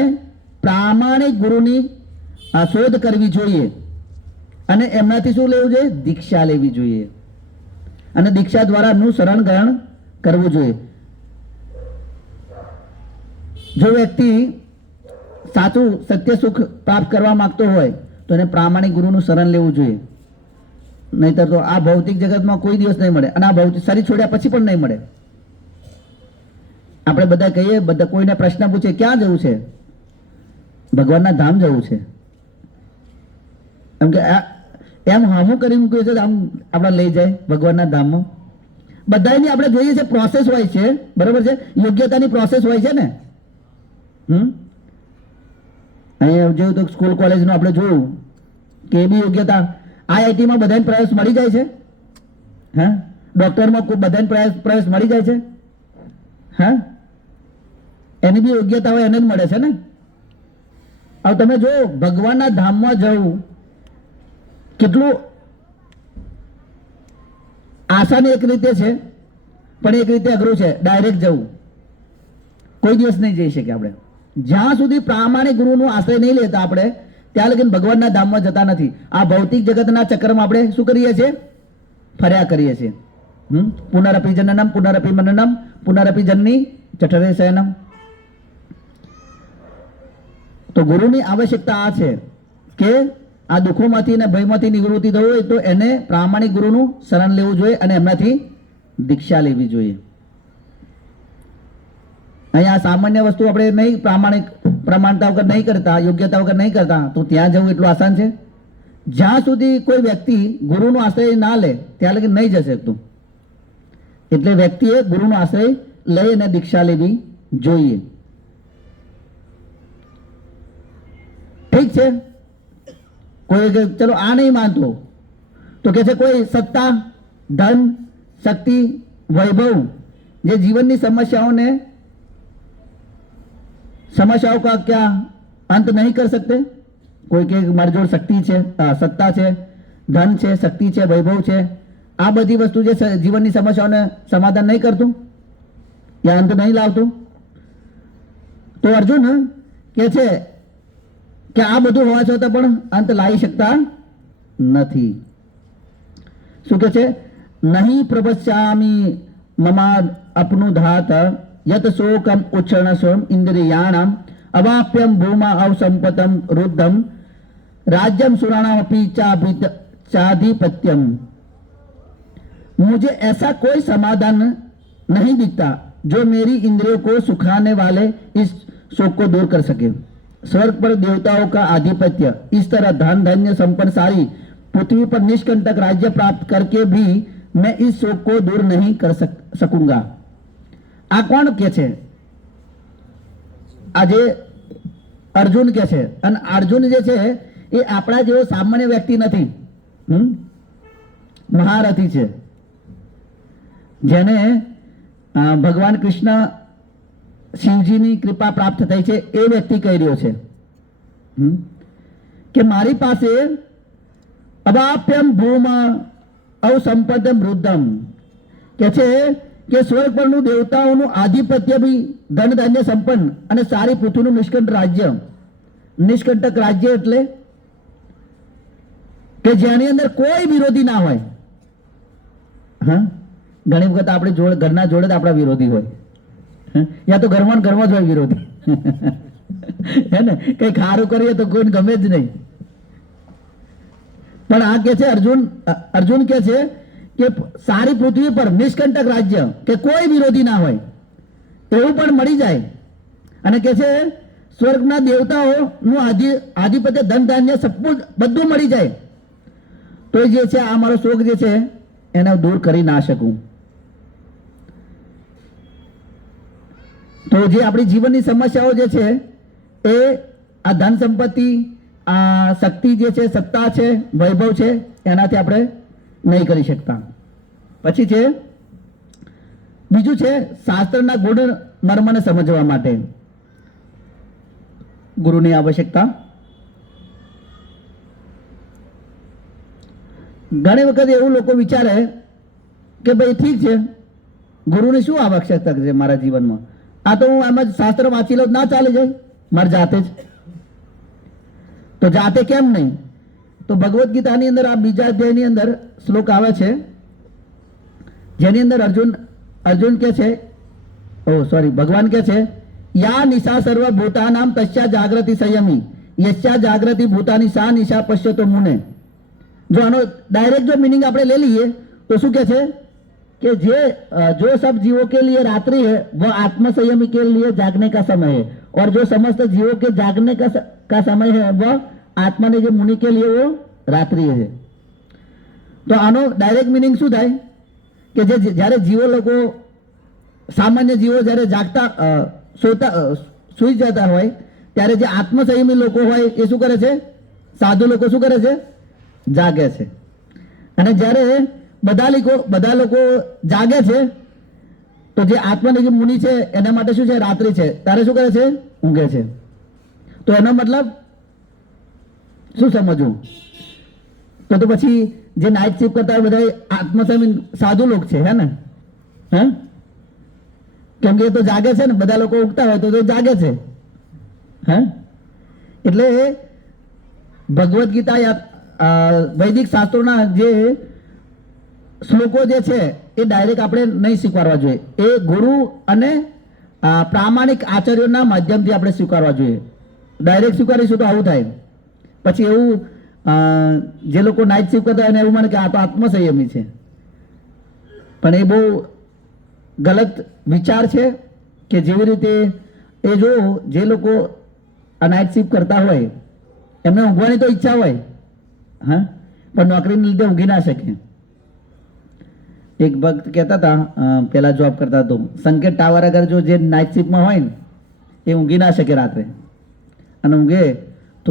પ્રામાણિક ગુરુની શોધ કરવી જોઈએ અને એમનાથી શું લેવું જોઈએ? દીક્ષા લેવી જોઈએ અને દીક્ષા દ્વારા એમનું શરણ ગ્રહણ કરવું જોઈએ। જો વ્યક્તિ સાચું સત્ય સુખ પ્રાપ્ત કરવા માંગતો હોય તો એને પ્રામાણિક ગુરુનું શરણ લેવું જોઈએ, નહીતર તો આ ભૌતિક જગતમાં કોઈ દિવસ નહીં મળે અને આ ભૌતિક શરીર છોડ્યા પછી પણ નહીં મળે। આપણે બધા કહીએ, બધા કોઈને પ્રશ્ન પૂછે ક્યાં જવું છે? ભગવાનના ધામ જવું છે એમ કે એમ હામું કરી મૂક્યું છે આમ આપણે લઈ જાય ભગવાનના ધામમાં। બધાની આપણે જોઈએ છે પ્રોસેસ હોય છે, બરાબર છે, યોગ્યતાની પ્રોસેસ હોય છે ને। અહીંયા જોયું તો સ્કૂલ કોલેજનું આપણે જોયું કે એ બી યોગ્યતા IIT-માં બધાને પ્રવેશ મળી જાય છે, હા, ડોક્ટરમાં બધાને પ્રવેશ મળી જાય છે, હા, એની બી યોગ્યતા હોય એને જ મળે છે ને। હવે તમે જો ભગવાનના ધામમાં જવું કેટલું આસાન એક રીતે છે પણ એક રીતે અઘરું છે। ડાયરેક્ટ જવું કોઈ દિવસ નહીં જઈ શકે આપણે જ્યાં સુધી પ્રામાણિક ગુરુનો આશ્રય નહીં લેતા આપણે ત્યાં લગીને ભગવાનના ધામમાં જતા નથી। આ ભૌતિક જગતના ચક્રમાં આપણે શું કરીએ છીએ? ફર્યા કરીએ છીએ। પુનરપી જનનમ પુનરપી મનનમ પુનરપી જનની જઠરે શયનમ। તો ગુરુની આવશ્યકતા આ છે કે આ દુઃખોમાંથી અને ભયમાંથી નિવૃત્તિ થવું હોય તો એને પ્રામાણિક ગુરુનું શરણ લેવું જોઈએ અને એમનાથી દીક્ષા લેવી જોઈએ। અહીંયા સામાન્ય વસ્તુ આપણે નહીં પ્રમાણતા વગર નહીં કરતા, યોગ્યતા વગર નહીં કરતા તો ત્યાં જવું એટલું આસાન છે? જ્યાં સુધી કોઈ વ્યક્તિ ગુરુનો આશ્રય ના લે ત્યાં લગી નહીં જઈ શકતું। એટલે વ્યક્તિએ ગુરુનો આશ્રય લઈ અને દીક્ષા લેવી જોઈએ। ઠીક છે, કોઈ ચલો આ નહીં માનતો તો કે છે કોઈ સત્તા, ધન, શક્તિ, વૈભવ જે જીવનની समस्याओं का क्या अंत नहीं कर सकते? कोई के मारी जोड़ शक्ति है, सत्ता है, धन है, शक्ति है, वैभव है, आ बधी वस्तु जो जीवन की समस्याओं ने समाधान नहीं करतु या अंत नहीं लावतु? तो अर्जुन के छे कि आ बधु होवा छतां पण अंत लाई शकता नथी। शुं के छे? नहीं प्रपश्यामि ममा अपनु धात यत शोकम उच्छरणस्वम इंद्रियाणाम अवाप्यम भूमा अवसंपतम रुद्धम राज्यम सुराणामपि चाधिपत्यम। मुझे ऐसा कोई समाधान नहीं दिखता जो मेरी इंद्रियों को सुखाने वाले इस शोक को दूर कर सके। स्वर्ग पर देवताओं का आधिपत्य, इस तरह धन धन्य संपन्न सारी पृथ्वी पर निष्कंटक राज्य प्राप्त करके भी मैं इस शोक को दूर नहीं कर सकूंगा। आ कोण के छे? આજે અર્જુન કે છે અને અર્જુન જે છે એ આપણા જેવો સામાન્ય વ્યક્તિ નથી, મહારથી છે જેને ભગવાન કૃષ્ણ શિવજીની કૃપા પ્રાપ્ત થઈ છે એ વ્યક્તિ કહી રહ્યો છે કે મારી પાસે અવાપ્યમ ભૂમ અવસંપદમ વૃદ્ધમ કે છે કે સ્વર્ગ પરનું દેવતાઓનું આધિપત્ય બી ધન ધાન્ય સંપન્ન અને સારી પૃથ્વીનું નિષ્કંટક રાજ્ય। નિષ્કંટક રાજ્ય એટલે કે જેની અંદર કોઈ વિરોધી ના હોય। હા, ઘણી વખત આપણે ઘરના જોડે જ આપણા વિરોધી હોય, યા તો ઘરમાં જ હોય વિરોધી હે ને, કઈ ખારું કરીએ તો કોઈને ગમે જ નહીં। પણ આ કે છે અર્જુન કે છે કે સારી પૃથ્વી પર નિષ્કંટક રાજ્ય કે કોઈ વિરોધી ના હોય એવું પણ મળી જાય અને કે છે સ્વર્ગના દેવતાઓનું આધિપત્ય ધન ધાન્ય સપનું બધું મળી જાય તો જે છે આ મારો શોક જે છે એને દૂર કરી ના શકું. તો જે આપણી જીવનની સમસ્યાઓ જે છે એ આ ધન સંપત્તિ, આ શક્તિ જે છે, સત્તા છે, વૈભવ છે, એનાથી આપણે નહીં કરી શકતા. પછી છે બીજું છે શાસ્ત્રના ગુણ મર્મને સમજવા માટે ગુરુની આવશ્યકતા. ઘણી વખત એવું લોકો વિચારે કે ભાઈ ઠીક છે, ગુરુની શું આવશ્યકતા છે મારા જીવનમાં, આ તો હું એમ જ શાસ્ત્ર વાંચી લઉં ના ચાલે જાય મારી જાતે જ. તો જાતે કેમ નહીં? તો ભગવદ્ ગીતાની અંદર આ બીજા અધ્યાયની અંદર શ્લોક આવે છે જેની અંદર અર્જુન કે છે, ભગવાન કે છે યા નિશા સર્વ ભૂતાનામ તસ્યા જાગૃતિ સંયમી યસ્યા જાગૃતિ ભૂતાની સા નિશા પશ્યતો મુને. જો આનો ડાયરેક્ટ જો मीनिंग આપણે ले लिए तो શું કહે છે कि जो सब जीवों के लिए रात्रि है वह आत्म संयमी के लिए जागने का समय है और जो समस्त जीवों के जागने का समय है वह आत्मा ने जो मुनि के लिए वो रात्रि है. तो આનો ડાયરેક્ટ मीनिंग શું થાય કે જ્યારે જીવો લોકો, સામાન્ય જીવો જ્યારે જાગતા સુઈ જતા હોય ત્યારે જે આત્મસંયમી લોકો હોય એ શું કરે છે? સાધુ લોકો શું કરે છે? જાગે છે. અને જ્યારે બધા લોકો જાગે છે તો જે આત્મનિર્ભર મુનિ છે એના માટે શું છે? રાત્રિ છે. ત્યારે શું કરે છે? ઊંઘે છે. તો એનો મતલબ શું સમજવું? તો પછી જે નાઇટ શિફ્ટ કરતા હોય બધા આત્મસંયમી સાધુ લોકો છે, હે ને? હે, કેમ કે એ તો જાગે છે ને, બધા લોકો ઊંઘતા હોય તો જાગે છે. હે, એટલે ભગવદ્ ગીતા વૈદિક શાસ્ત્રોના જે શ્લોકો જે છે એ ડાયરેક્ટ આપણે નહીં સ્વીકારવા જોઈએ. એ ગુરુ અને પ્રામાણિક આચાર્યોના માધ્યમથી આપણે સ્વીકારવા જોઈએ. ડાયરેક્ટ સ્વીકારીશું તો આવું થાય. પછી એવું જે લોકો નાઇટ શિફ્ટ કરતા હોય એવું માને કે આ તો આત્મસંયમી છે, પણ એ બહુ ગલત વિચાર છે. કે જેવી રીતે એ જો જે લોકો આ નાઇટ શિફ્ટ કરતા હોય એમને ઊંઘવાની તો ઈચ્છા હોય, હા, પણ નોકરીને લીધે ઊંઘી ના શકે. એક ભક્ત કહેતા હતા, પેલા જોબ કરતા હતો, સંકેત ટાવર અગર જો જે નાઇટ શિફ્ટમાં હોય ને એ ઊંઘી ના શકે રાત્રે, અને ઊંઘે તો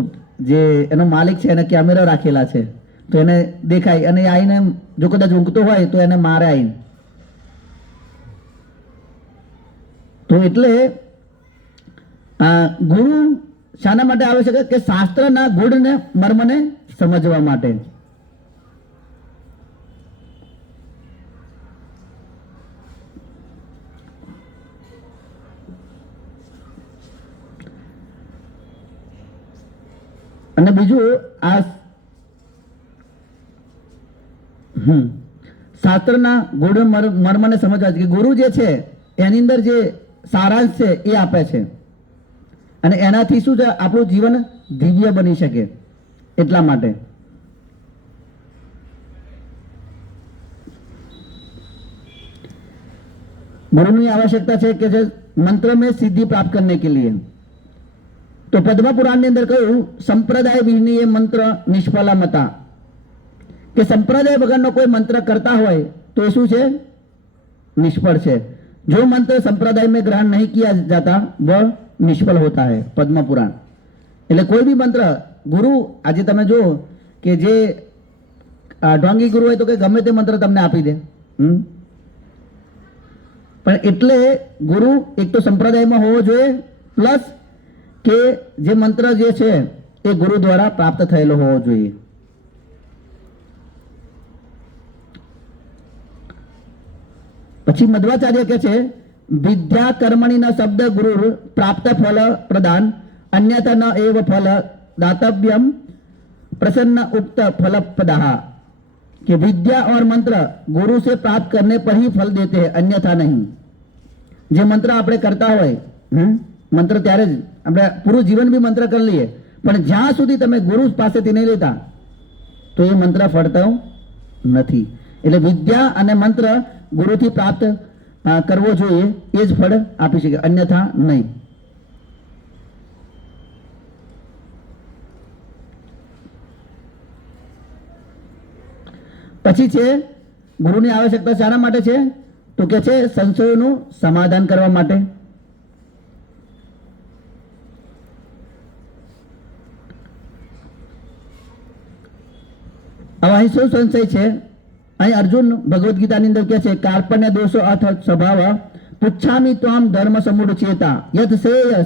જે એનો માલિક છે એને કેમેરા રાખેલા છે તો એને દેખાય અને આવીને જો કદાચ ઊંઘતો હોય તો એને મારે આવીને. તો એટલે ગુરુ શાના માટે આવે છે કે શાસ્ત્રના ગુણને મર્મને સમજવા માટે. અને બીજું આ શાસ્ત્રના ગુણ મર્મને સમજવા કે ગુરુ જે છે એની અંદર જે સારાંશ છે એ આપે છે અને એનાથી શું છે આપણું જીવન દિવ્ય બની શકે. એટલા માટે ગુરુની આવશ્યકતા છે કે જે મંત્ર में सिद्धि प्राप्त करने के लिए. तो पद्म पुराण ની અંદર કહ્યું સંપ્રદાય વિહીન મંત્ર નિષ્ફલા મતા, કે સંપ્રદાય વગરનો કોઈ મંત્ર કરતા હોય તો એ શું છે? નિષ્ફળ છે. जो मंत्र संप्रदाय में ग्रहण नहीं किया जाता वह निष्फल होता है. पद्म पुराण. એટલે કોઈ બી મંત્ર ગુરુ, આજે તમે જો કે જે ઢોંગી ગુરુ હોય તો કે ગમે તે મંત્ર તમને આપી દે, પણ એટલે ગુરુ એક તો સંપ્રદાયમાં હોવો જોઈએ, પ્લસ કે જે મંત્ર જે છે એ ગુરુ દ્વારા પ્રાપ્ત થયેલો હોવો જોઈએ. પછી મધ્વાચાર્ય કે છે વિદ્યા કર્મણીના શબ્દ ગુરુ પ્રાપ્ત ફલ પ્રદાન अन्यथा न एव फल दातव्यम प्रसन्न उक्त फल पदाहा, कि विद्या और मंत्र गुरु से प्राप्त करने पर ही फल देते हैं, अन्यथा नहीं. જે મંત્ર આપણે કરતા હોય મંત્ર ત્યારે જ આપણે પૂરું જીવન બી મંત્ર કરી લઈએ, પણ જ્યાં સુધી તમે ગુરુ પાસેથી નહીં લેતા તો એ મંત્ર ફળતો નથી. એટલે વિદ્યા અને મંત્ર ગુરુથી પ્રાપ્ત કરવો જોઈએ, એ જ ફળ આપી શકે, અન્યથા નહીં. પછી છે ગુરુની આવશ્યકતા શાના માટે છે? તો કે છે સંશયોનું સમાધાન કરવા માટે. હવે અહીં શું સંશય છે? અહીં અર્જુન ભગવદ્ ગીતાની અંદર કહે છે કાર્પણ્ય દોષો અથ સ્વભાવ પુચ્છામી ત્વામ ધર્મ સમૂઢ ચેતા યત શ્રેય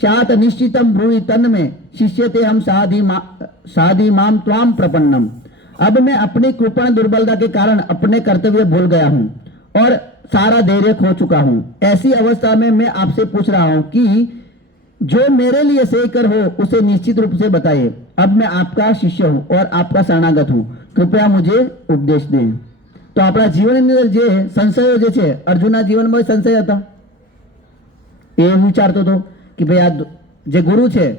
શાત નિશ્ચિતમ બ્રૂહિ તન્મે शिष्यते हम साधी माम त्वाम प्रपन्नम. अब मैं अपनी कृपण दुर्बलता के कारण अपने कर्तव्य भूल गया हूँ और सारा धैर्य खो चुका हूँ. ऐसी अवस्था में मैं आपसे पूछ रहा हूँ कि जो मेरे लिए सही कर हो उसे निश्चित रूप से बताइए. अब मैं आपका शिष्य हूँ और आपका शरणागत हूँ, कृपया मुझे उपदेश दें. तो આપણા જીવનની અંદર જે સંશયો જે છે, અર્જુનના જીવનમાં સંશય હતા. એ વિચારતો હતો કે ભાઈ આ જે ગુરુ છે,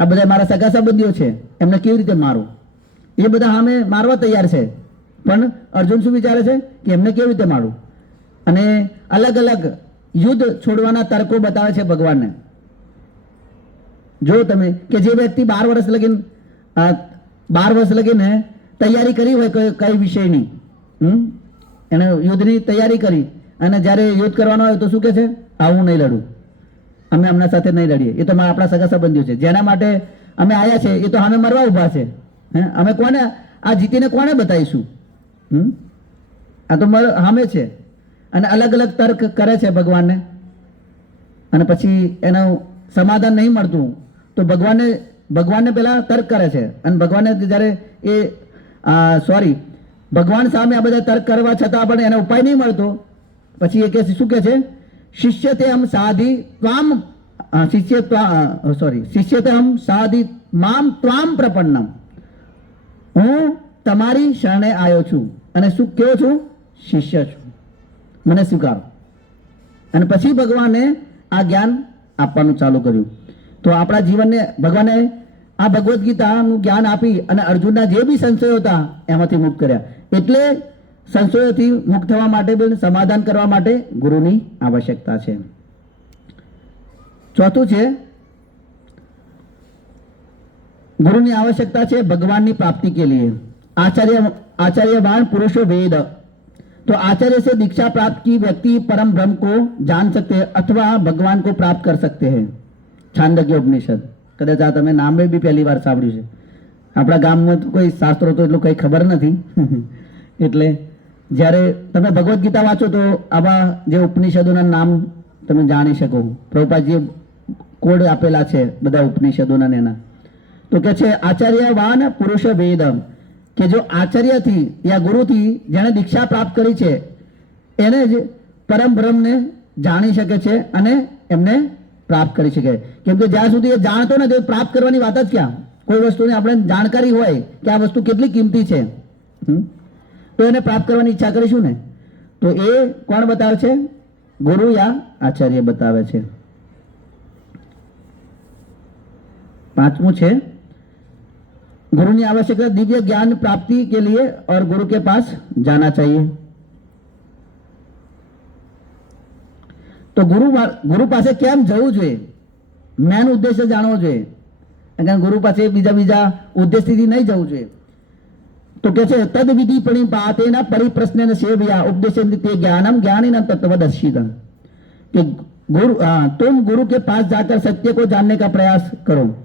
આ બધા મારા સગા સંબંધીઓ છે, એમને કેવી રીતે મારું? એ બધા સામે મારવા તૈયાર છે, પણ અર્જુન શું વિચારે છે કે એમને કેવી રીતે મારું? અને અલગ અલગ યુદ્ધ છોડવાના તર્કો બતાવે છે ભગવાનને. જો તમે કે જે વ્યક્તિ 12 વર્ષ લગીને તૈયારી કરી હોય કઈ વિષયની, એને યુદ્ધની તૈયારી કરી, અને જ્યારે યુદ્ધ કરવાનો હોય તો શું કે છે? આવું નહીં લડું, અમે એમના સાથે નહીં લડીએ, એ તો આપણા સગા સંબંધીઓ છે, જેના માટે અમે આવ્યા છે એ તો અમે મરવા ઉભા છે. અમે કોને આ જીતીને કોને બતાવીશું? આ તો સામે છે. અને અલગ અલગ તર્ક કરે છે ભગવાનને, અને પછી એનું સમાધાન નહીં મળતું તો ભગવાનને પેલા તર્ક કરે છે. અને ભગવાનને જ્યારે ભગવાન સામે આ બધા તર્ક કરવા છતાં પણ એને ઉપાય નહીં મળતો, પછી એ કે શું કે છે? શિષ્ય તે હમ સાધી મામ ત્વામ પ્રપન્નમ. હું તમારી શરણે આવ્યો છું અને શું કેવો છું? શિષ્ય છું, મને સ્વીકારો. અને પછી ભગવાને આ જ્ઞાન આપવાનું ચાલુ કર્યું. તો આપણા જીવનને ભગવાને આ ભગવદ્ ગીતાનું જ્ઞાન આપી અને અર્જુનના જે બી સંશયો હતા એમાંથી મુક્ત કર્યા. એટલે સંશયોથી મુક્ત થવા માટે પણ સમાધાન કરવા માટે ગુરુની આવશ્યકતા છે. ચોથું છે गुरुनी आवश्यकता है भगवान की प्राप्ति के लिए. आचार्यवान पुरुषो वेद. तो आचार्य से दीक्षा प्राप्त की व्यक्ति परम ब्रह्म को जान सकते हैं अथवा भगवान को प्राप्त कर सकते हैं. छांदोग्य उपनिषद कदाच आ तमे नाम भी पहली बार सांभळ्युं छे. आपણા ગામમાં તો કોઈ શાસ્ત્રો તો એટલું કંઈ ખબર નથી, એટલે જ્યારે તમે ભગવદ્ ગીતા વાંચો તો આવા જે ઉપનિષદોના નામ તમે જાણી શકો. પ્રભુપાદજીએ કોડ આપેલા છે બધા ઉપનિષદોના એના. तो क्या आचार्यवान पुरुष वेद के जो आचार्य थी या गुरु थी जेने दीक्षा प्राप्त करी छे एने ज परम ब्रह्म ने जाणी शके छे अने एमने प्राप्त करी शके. केम के ज्यां सुधी जाणतो ने प्राप्त करवानी वात ज क्या? कोई वस्तुनी आपणे जाणकारी होय के आ वस्तु केटली किंमती छे तो एने प्राप्त करवानी इच्छा करीशुं ने. तो ए कोण बतावे छे? गुरु या आचार्य बतावे छे. पांचमું છે गुरु की आवश्यकता दिव्य ज्ञान प्राप्ति के लिए और गुरु के पास जाना चाहिए. तो गुरु पास केम जवुं जोईए? मेन उद्देश्य जाणવો જોઈએ. गुरु पास बीजा उद्देश्य नहीं जवुं જોઈએ. तो के तद विधि प्रणिपातेन परिप्रश्नेन सेवया उपदेशन्ति ते ज्ञानम ज्ञानिन तत्त्वदर्शिनः. कि तुम गुरु के पास जाकर सत्य को जानने का प्रयास करो,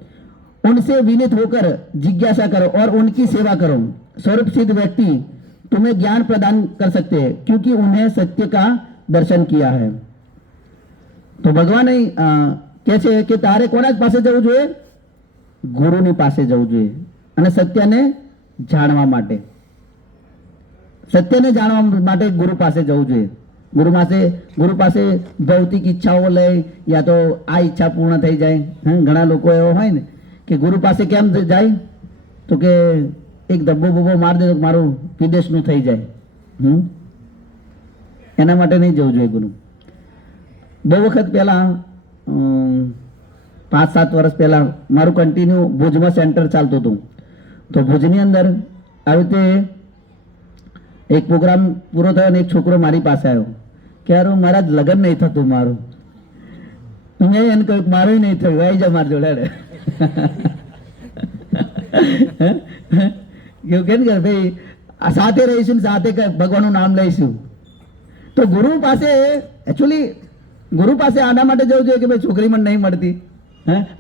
उनसे विनीत होकर जिज्ञासा करो और उनकी सेवा करो. स्वरूप सिद्ध व्यक्ति तुम्हें ज्ञान प्रदान कर सकते हैं क्योंकि उन्हें सत्य का दर्शन किया है. तो भगवान કહે છે કે તારે કોના પાસે જવું જોઈએ? ગુરુની પાસે જવું જોઈએ. અને સત્યને જાણવા માટે ગુરુ પાસે જવું જોઈએ. ગુરુ પાસે ભૌતિક ઈચ્છાઓ લઈ યા તો આ ઈચ્છા પૂર્ણ થઈ જાય. ઘણા લોકો એવો હોય ને કે ગુરુ પાસે કેમ જાય? તો કે એક ધબ્બો બબ્બો માર દે તો મારું વિદેશનું થઈ જાય. એના માટે નહીં જવું જોઈએ ગુરુ. બહુ વખત પહેલાં 5-7 વર્ષ પહેલાં મારું કન્ટિન્યુ ભુજમાં સેન્ટર ચાલતું હતું. તો ભુજની અંદર આવી રીતે એક પ્રોગ્રામ પૂરો થયો અને એક છોકરો મારી પાસે આવ્યો કે યાર મારા લગ્ન નહીં થતું મારું. મેં એને કહ્યું મારું નહીં થયું, આવી જા મારી જોડે. કેવું કે ભાઈ સાથે રહીશું, સાથે ભગવાનનું નામ લઈશું. તો ગુરુ પાસે એકચ્યુઅલી ગુરુ પાસે આના માટે જવું જોઈએ કે ભાઈ છોકરી મને નહીં મળતી,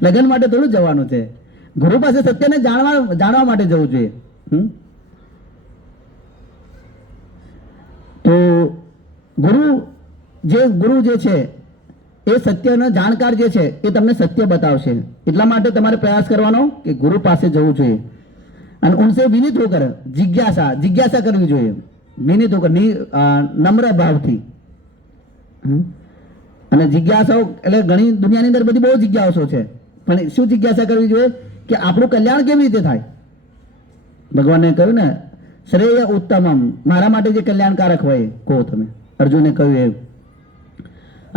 લગ્ન માટે થોડું જવાનું છે. ગુરુ પાસે સત્યને જાણવા માટે જવું જોઈએ. તો ગુરુ જે છે એ સત્યના જાણકાર જે છે એ તમને સત્ય બતાવશે. એટલા માટે તમારે પ્રયાસ કરવાનો કે ગુરુ પાસે જવું જોઈએ અને ઉનસે વિનિત હોકર જિજ્ઞાસા કરવી જોઈએ. વિનિત હોકર નમ્ર ભાવથી. અને જિજ્ઞાસાઓ એટલે ઘણી દુનિયાની અંદર બધી બહુ જિજ્ઞાસાઓ છે, પણ શું જિજ્ઞાસા કરવી જોઈએ કે આપણું કલ્યાણ કેવી રીતે થાય. ભગવાને કહ્યું ને શ્રેય ઉત્તમમ, મારા માટે જે કલ્યાણકારક હોય કહો તમે. અર્જુને કહ્યું એવું.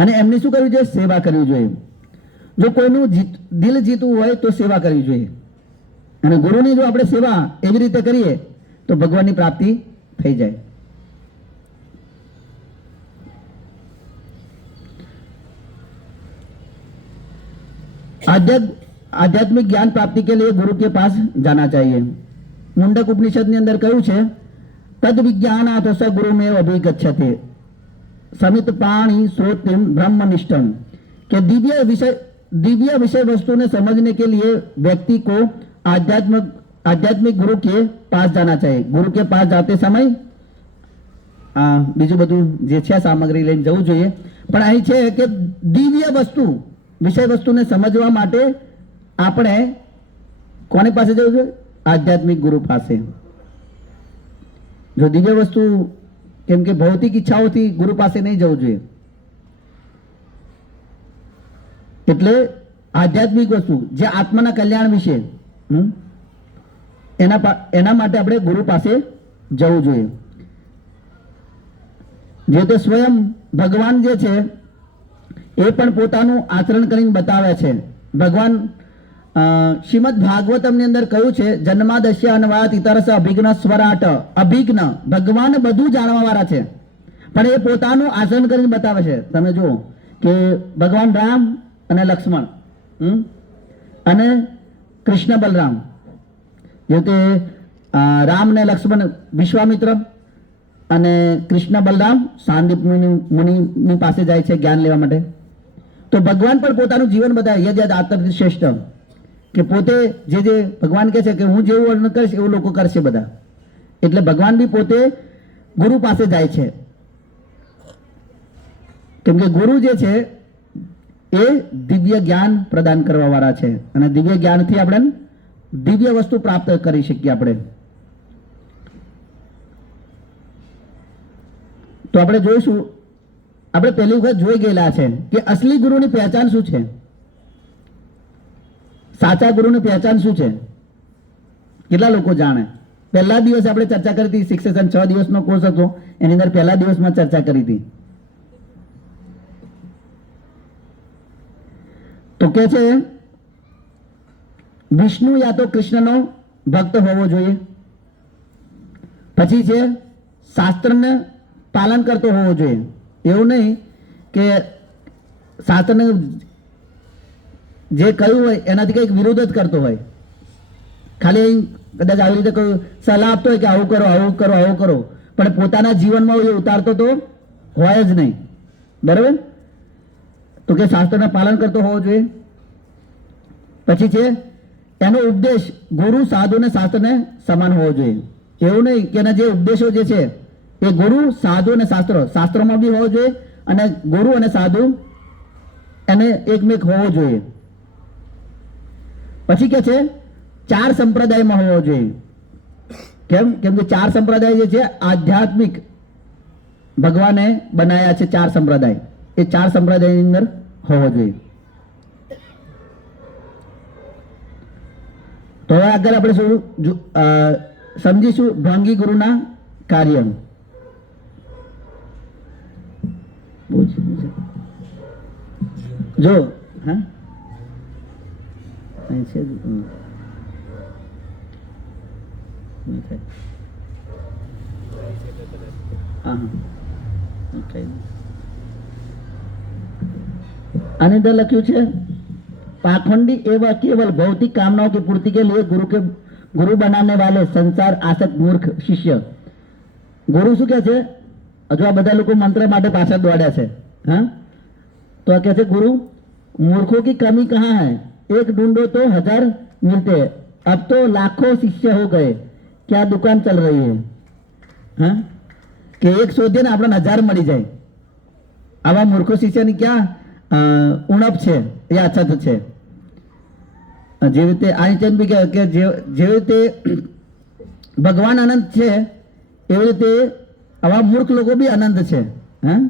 અને એમની શું કરવી જોઈએ? સેવા કરવી જોઈએ. જો કોઈનું દિલ જીતવું હોય તો સેવા કરવી જોઈએ. અને ગુરુની જો આપણે સેવા એવી રીતે કરીએ તો ભગવાનની પ્રાપ્તિ થઈ જાય. आध्यात्मिक ज्ञान प्राप्ति के लिए गुरु के पास जाना चाहिए. मुंडक उपनिषद ની અંદર કહ્યું છે તદ વિજ્ઞાનાથ સ ગુરુમેવ અભિગચ્છતે સમિત पाणी श्रोतिम ब्रह्मनिष्ठम. કે दिव्य विषय वस्तु ने समझने के लिए व्यक्ति को आध्यात्मिक गुरु के पास जाना चाहिए. गुरु के पास जाते समय બીજું બધું જે છે સામગ્રી લઈને જવું જોઈએ. પણ અહીં છે કે દિવ્ય વસ્તુ વિષય વસ્તુને સમજવા માટે આપણે કોની પાસે જવું જોઈએ? આધ્યાત્મિક ગુરુ પાસે. જો દિવ્ય વસ્તુ કેમ કે ભૌતિક ઈચ્છાઓથી ગુરુ પાસે નહીં જવું જોઈએ. એટલે આધ્યાત્મિક વસ્તુ જે આત્માના કલ્યાણ વિશે એના માટે આપણે ગુરુ પાસે જવું જોઈએ. જે તે સ્વયં ભગવાન જે છે એ પણ પોતાનું આચરણ કરીને બતાવે છે. ભગવાન શ્રીમદ ભાગવતમ ની અંદર કહ્યું છે જન્માદસ્ય અનવાત ઇતરસ અભિજ્ઞ સ્વરાટ. અભિજ્ઞ ભગવાન બધું જાણવા વાળા છે, પણ એ પોતાનું આચરણ કરીને બતાવે છે. તમે જુઓ કે ભગવાન રામ અને લક્ષ્મણ અને કૃષ્ણ બલરામ, જે તે રામ ને લક્ષ્મણ વિશ્વામિત્ર અને કૃષ્ણ બલરામ સાંદીપ મુનિની પાસે જાય છે જ્ઞાન લેવા માટે. તો ભગવાન પણ પોતાનું જીવન બતાવે યદ યદ આતર્થી શ્રેષ્ઠ, કે પોતે જે ભગવાન કહે છે કે હું જેવું વર્ણન કરીશ એવું લોકો કરશે બધા. એટલે ભગવાન બી પોતે ગુરુ પાસે જાય છે, કેમ કે ગુરુ જે છે એ દિવ્ય જ્ઞાન પ્રદાન કરવા વાળા છે અને દિવ્ય જ્ઞાનથી આપણે દિવ્ય વસ્તુ પ્રાપ્ત કરી શકીએ. તો આપણે જોઈશું, આપણે પહેલી વખત જોઈ ગયેલા છે કે અસલી ગુરુની પહેચાન શું છે, સાચા ગુરુની પહેચાન શું છે. કેટલા લોકો જાણે? પહેલા દિવસે આપણે ચર્ચા કરી હતી, શિક્ષણ 6 દિવસનો કોર્સ હતો એની અંદર પહેલા દિવસમાં ચર્ચા કરી હતી. તો કે છે વિષ્ણુ યા તો કૃષ્ણનો ભક્ત હોવો જોઈએ. પછી છે શાસ્ત્રને પાલન કરતો હોવો જોઈએ. એવું નહીં કે શાસ્ત્રને જે કહ્યું હોય એનાથી કંઈક વિરોધ જ કરતો હોય, ખાલી કદાચ આવી રીતે કોઈ સલાહ આપતો હોય કે આવું કરો આવું કરો આવું કરો, પણ પોતાના જીવનમાં એ ઉતારતો તો હોય જ નહીં. બરાબર? તો કે શાસ્ત્રને પાલન કરતો હોવો જોઈએ. પછી છે એનો ઉપદેશ ગુરુ સાધુ અને શાસ્ત્રને સમાન હોવો જોઈએ. એવું નહીં કે એના જે ઉપદેશો જે છે એ ગુરુ સાધુ અને શાસ્ત્રોમાં બી હોવો જોઈએ અને ગુરુ અને સાધુ એને એકમેક હોવો જોઈએ. પછી કે છે 4 સંપ્રદાયમાં હોવો જોઈએ. કેમ કે 4 સંપ્રદાય જે છે આધ્યાત્મિક ભગવાને બનાવ્યા છે. 4 સંપ્રદાય એ 4 સંપ્રદાયની અંદર હોવો જોઈએ. તો હવે આગળ આપણે શું સમજીશું ભંગી ગુરુના કાર્ય. જો હા છે હા ઓકે. आने अंदर लख्यू है पाखंडी एवं केवल भौतिक कामनाओं की पूर्ति के लिए गुरु बनाने वाले संसार आसक्त मूर्ख शिष्य. गुरु શું કહે છે? હજુ આ બધા લોકો મંત્ર માટે પાછળ દોડ્યા છે. હા, તો આ કહે છે ગુરુ मूर्खों की कमी कहाँ है? एक ढूंढो तो 1000 मिलते हैं. अब तो लाखों शिष्य हो गए. क्या दुकान चल रही है? हाँ, કે એક શોધીએ ને આપણને 1000 મળી જાય. આવા મૂર્ખો શિષ્યની ક્યાં ઉણપ છે, એ અછત છે. જેવી રીતે આઈન્સ્ટાઈન બી કહે કે જેવી રીતે ભગવાન અનંત છે એવી રીતે આવા મૂર્ખ લોકો બી અનંત છે. હા,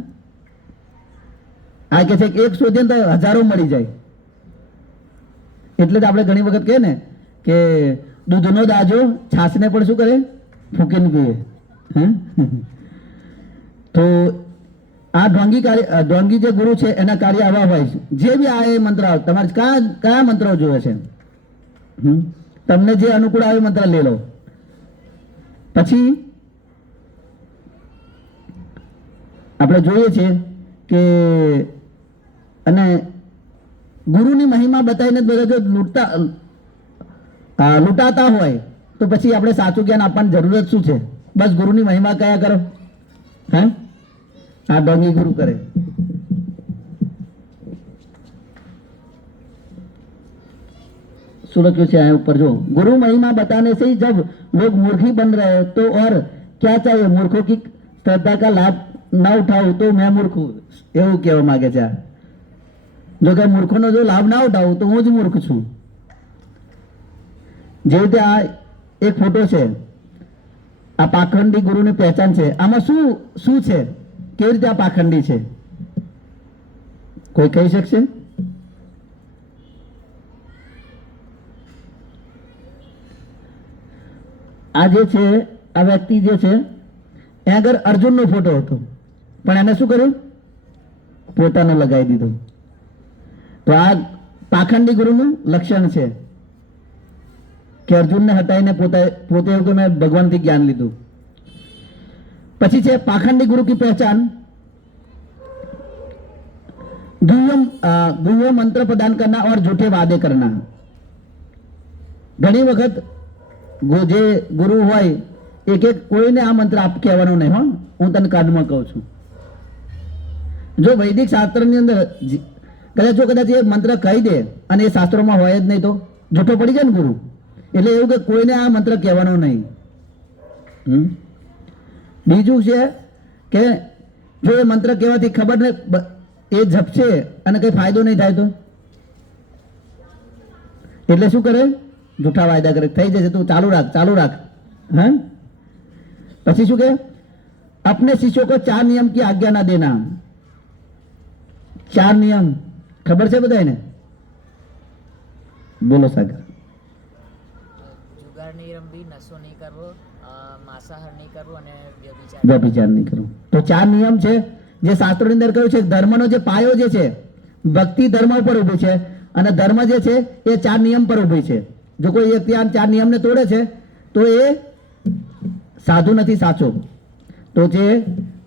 આ કહે છે કે એક શોધીએ તો 1000 મળી જાય. એટલે જ આપણે ઘણી વખત કહે ને કે દૂધનો દાજો છાસને પણ શું કરે? ફૂંકીને પીએ. તો આ ઢોંગી જે ગુરુ છે એના કાર્ય આવા હોય છે. જે બી આ એ મંત્ર તમારે કયા મંત્રો જોવે છે, તમને જે અનુકૂળ આવે મંત્ર લઈ લો. પછી આપણે જોઈએ છીએ કે અને ગુરુની મહિમા બતાવીને બધા જો લૂંટાતા હોય તો પછી આપણે સાચું જ્ઞાન આપવાની જરૂરત શું છે? બસ ગુરુની મહિમા કયા કરો. હા, આ ઢોંગી ગુરુ કરે. શું લખ્યું છે આ ઉપર જો? गुरु महिमा बताने से ही जब लोग मूर्खी बन रहे हैं तो और क्या चाहिए? मूर्खों की श्रद्धा का लाभ न उठाऊं तो मैं मूर्ख हूं. એવું કહેવા માંગે છે. જો કે મૂર્ખોનો જો લાભ ના ઉઠાવું તો હું જ મૂર્ખ છું. જેવી રીતે આ એક ફોટો છે, આ પાખંડી ગુરુની પહેચાન છે. આમાં શું છે? કેવી રીતે આ પાખંડી છે? કોઈ કહી શકશે? આ જે છે આ વ્યક્તિ જે છે એ આગળ અર્જુનનો ફોટો હતો, પણ એને શું કર્યું? પોતાનો લગાવી દીધો. તો આ પાખંડી ગુરુનું લક્ષણ છે કે અર્જુનને હટાવીને પોતે એવું કે મેં ભગવાનથી જ્ઞાન લીધું. પછી છે पाखंडी गुरु की पहचान गुह्य मंत्र प्रदान करना और झूठे वादे करना. ઘણી વખત જે ગુરુ હોય એક કોઈને આ મંત્ર આપ કહેવાનો નહીં. હો, હું તને કાઢમાં કહું છું. જો વૈદિક શાસ્ત્રની અંદર કદાચ એ મંત્ર કહી દે અને એ શાસ્ત્રોમાં હોય જ નહીં તો જૂઠો પડી જાય ને ગુરુ. એટલે એવું કે કોઈને આ મંત્ર કહેવાનો નહીં. બીજું છે કે જો એ મંત્ર કહેવાથી ખબર ને એ ઝપશે અને કઈ ફાયદો નહીં થાય તો એટલે શું કરે? જૂઠા વાયદા કરે. થઈ જશે તું ચાલુ રાખ. હા, પછી શું કે अपने शिष्यों को 4 नियम की आज्ञा ना देना. 4 नियम ખબર છે બધાને? બોલો સાગર. જુગાર નહીં રમવી, નશો નહીં કરવો, માંસાહાર નહીં કરવો અને વ્યભિચાર નહીં કરવો. તો 4 નિયમ છે જે શાસ્ત્રોની અંદર કહ્યું છે. ધર્મનો જે પાયો જે છે ભક્તિ ધર્મ ઉપર ઊભી છે અને ધર્મ જે છે એ 4 નિયમ પર ઊભી છે. જો કોઈ વ્યક્તિ આ 4 નિયમને તોડે છે તો એ સાધુ નથી, સાચો. તો જે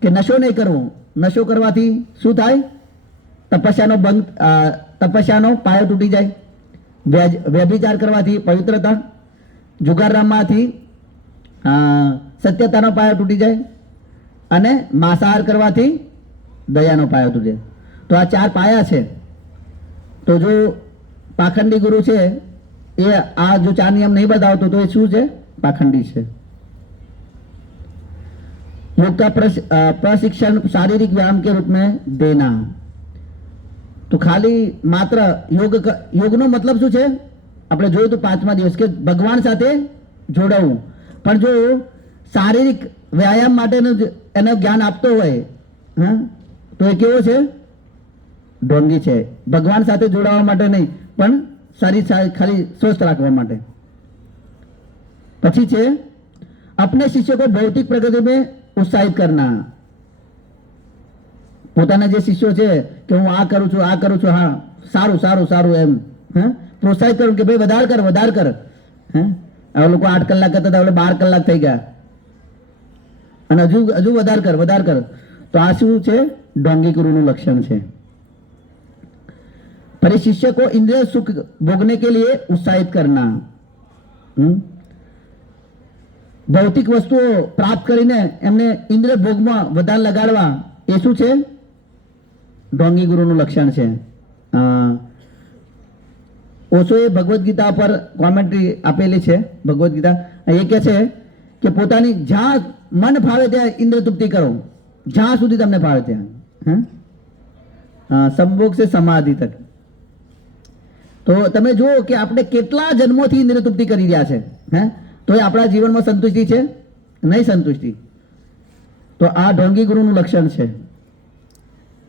કે નશો નહીં કરવો. નશો કરવાથી શું થાય? તપસ્યાનો પાયો તૂટી જાય. વ્યભિચાર કરવાથી પવિત્રતા, જુગાર રમવાથી સત્યતાનો પાયો તૂટી જાય અને માંસાહાર કરવાથી દયાનો પાયો તૂટે. તો આ 4 પાયા છે. તો જો પાખંડી ગુરુ છે એ આ જો 4 નિયમ નહીં બતાવતો તો એ શું છે? પાખંડી છે. योग का प्रशिक्षण शारीरिक व्यायाम के रूप में देना. તો ખાલી માત્ર યોગનો મતલબ શું છે? આપણે જોયું તો 5મા દિવસ કે ભગવાન સાથે જોડાવું. પણ જો શારીરિક વ્યાયામ માટેનું એને જ્ઞાન આપતો હોય હા તો એ કેવો છે? ઢોંગી છે. ભગવાન સાથે જોડાવા માટે નહીં પણ શરીર ખાલી સ્વસ્થ રાખવા માટે. પછી છે अपने शिष्यों को भौतिक प्रगति में उत्साहित करना. પોતાના જે શિષ્યો છે કે હું આ કરું છું હા સારું એમ પ્રોત્સાહિત કરું કે ભાઈ વધાર કર. આ લોકો 8 કલાક કરતા હતા, હવે 12 કલાક થઈ ગયા. અને હજુ હજુ વધાર કર તો આ શું છે? ઢોંગી ગુરુનું લક્ષણ છે. फिर शिष्य को इंद्रिय सुख भोगने के लिए उत्साहित करना. ભૌતિક વસ્તુઓ પ્રાપ્ત કરીને એમને ઇન્દ્રિય ભોગમાં વધારે લગાડવા એ શું છે? ઢોંગી ગુરુનું લક્ષણ છે. ઓશોએ ભગવદ્ ગીતા પર કોમેન્ટ્રી આપેલી છે. ભગવદ્ ગીતા એ કહે છે કે પોતાની જ્યાં મન ફાવે ત્યાં ઇન્દ્રિય તૃપ્તિ કરો, જ્યાં સુધી તમને ફાવે ત્યાં. સંભોગ છે સમાધિ તક. તો તમે જુઓ કે આપણે કેટલા જન્મોથી ઇન્દ્રિય તૃપ્તિ કરી રહ્યા છે, તો એ આપણા જીવનમાં સંતુષ્ટિ છે? નહીં સંતુષ્ટિ. તો આ ઢોંગી ગુરુનું લક્ષણ છે.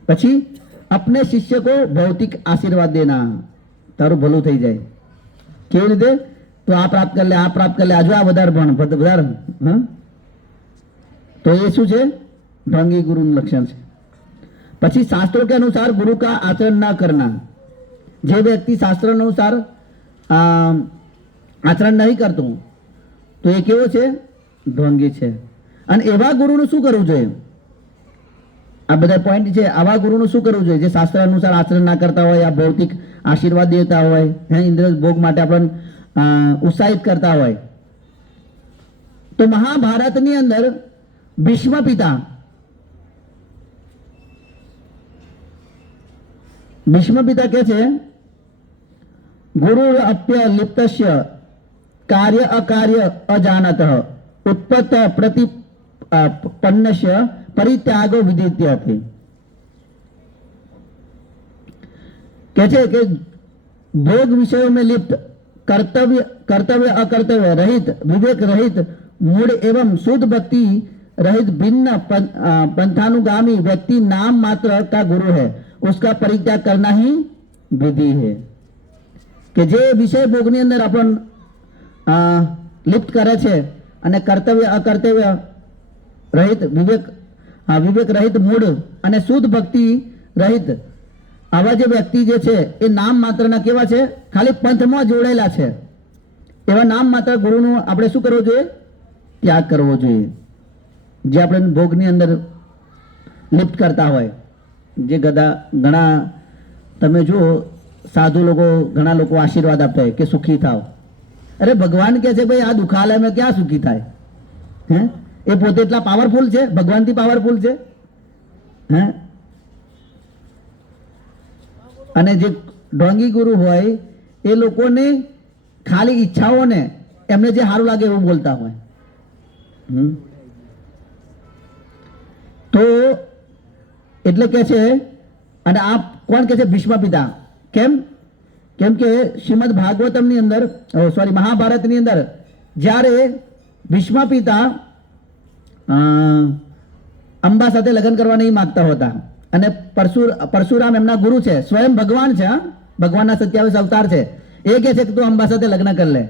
પછી अपने शिष्य को भौतिक आशीर्वाद देना, તારું ભલું થઈ જાય. કેવી રીતે? તો આ પ્રાપ્ત કરી લે, આ પ્રાપ્ત કરી લે, આજુ આ વધારે ભણ વધારે. તો એ શું છે? ઢોંગી ગુરુનું લક્ષણ છે. પછી शास्त्रों के अनुसार गुरु का आचरण ना करना. જે વ્યક્તિ શાસ્ત્ર અનુસાર આચરણ નહીં કરતું તો એ કેવો છે? ઢોંગી છે. અને એવા ગુરુનું શું કરવું જોઈએ? આ બધા પોઈન્ટ છે. આવા ગુરુનું શું કરવું જોઈએ જે શાસ્ત્ર અનુસાર આચરણ ના કરતા હોય, આ ભૌતિક આશીર્વાદ દેતા હોય, ઇન્દ્રિય ભોગ માટે આપણને ઉત્સાહિત કરતા હોય. તો મહાભારતની અંદર ભીષ્મ પિતા કહે છે ગુરુ અપ્ય લિપ્તસ્ય કાર્ય અકાર્ય અજાનત ઉત્પત્ત પ્રતિપન્નસ્ય પરિત્યાગો વિદિત્યતે. કહે છે કે ભોગ વિષયો में लिप्त कर्तव्य अकर्तव्य रहित विवेक रहित मूढ़ एवं शुद्ध भक्ति रहित भिन्न पंथानुगामी व्यक्ति नाम मात्र का गुरु है, उसका परित्याग करना ही विधि है. કે જે વિષય ભોગની અંદર આપણ લિપ્ત કરે છે અને કર્તવ્ય અકર્તવ્ય રહિત વિવેક રહિત મૂળ અને શુદ્ધ ભક્તિ રહિત આવા જે વ્યક્તિ જે છે એ નામ માત્રના કેવા છે? ખાલી પંથમાં જોડાયેલા છે. એવા નામ માત્ર ગુરુનું આપણે શું કરવું જોઈએ? ત્યાગ કરવો જોઈએ. જે આપણે ભોગની અંદર લિપ્ત કરતા હોય. જે ઘણા તમે જુઓ સાધુ લોકો, ઘણા લોકો આશીર્વાદ આપતા હોય કે સુખી થાવ. અરે ભગવાન કહે છે ભાઈ આ દુખાલય મેં ક્યાં સુખી થાય? એ પોતે એટલા પાવરફુલ છે? ભગવાનથી પાવરફુલ છે? અને જે ઢોંગી ગુરુ હોય એ લોકોને ખાલી ઈચ્છાઓને એમને જે સારું લાગે એવું બોલતા હોય. તો એટલે કે છે. અને આ કોણ કે છે? ભીષ્મ પિતા. કેમ? કેમ કે શ્રીમદ ભાગવતમની અંદર મહાભારતની અંદર જ્યારે ભીષ્મ પિતા અંબા સાથે લગ્ન કરવા નહીં માગતા હોતા અને પરશુરામ એમના ગુરુ છે, સ્વયં ભગવાન છે, ભગવાનના 27 અવતાર છે, એ કહે છે કે તું અંબા સાથે લગ્ન કરી લે.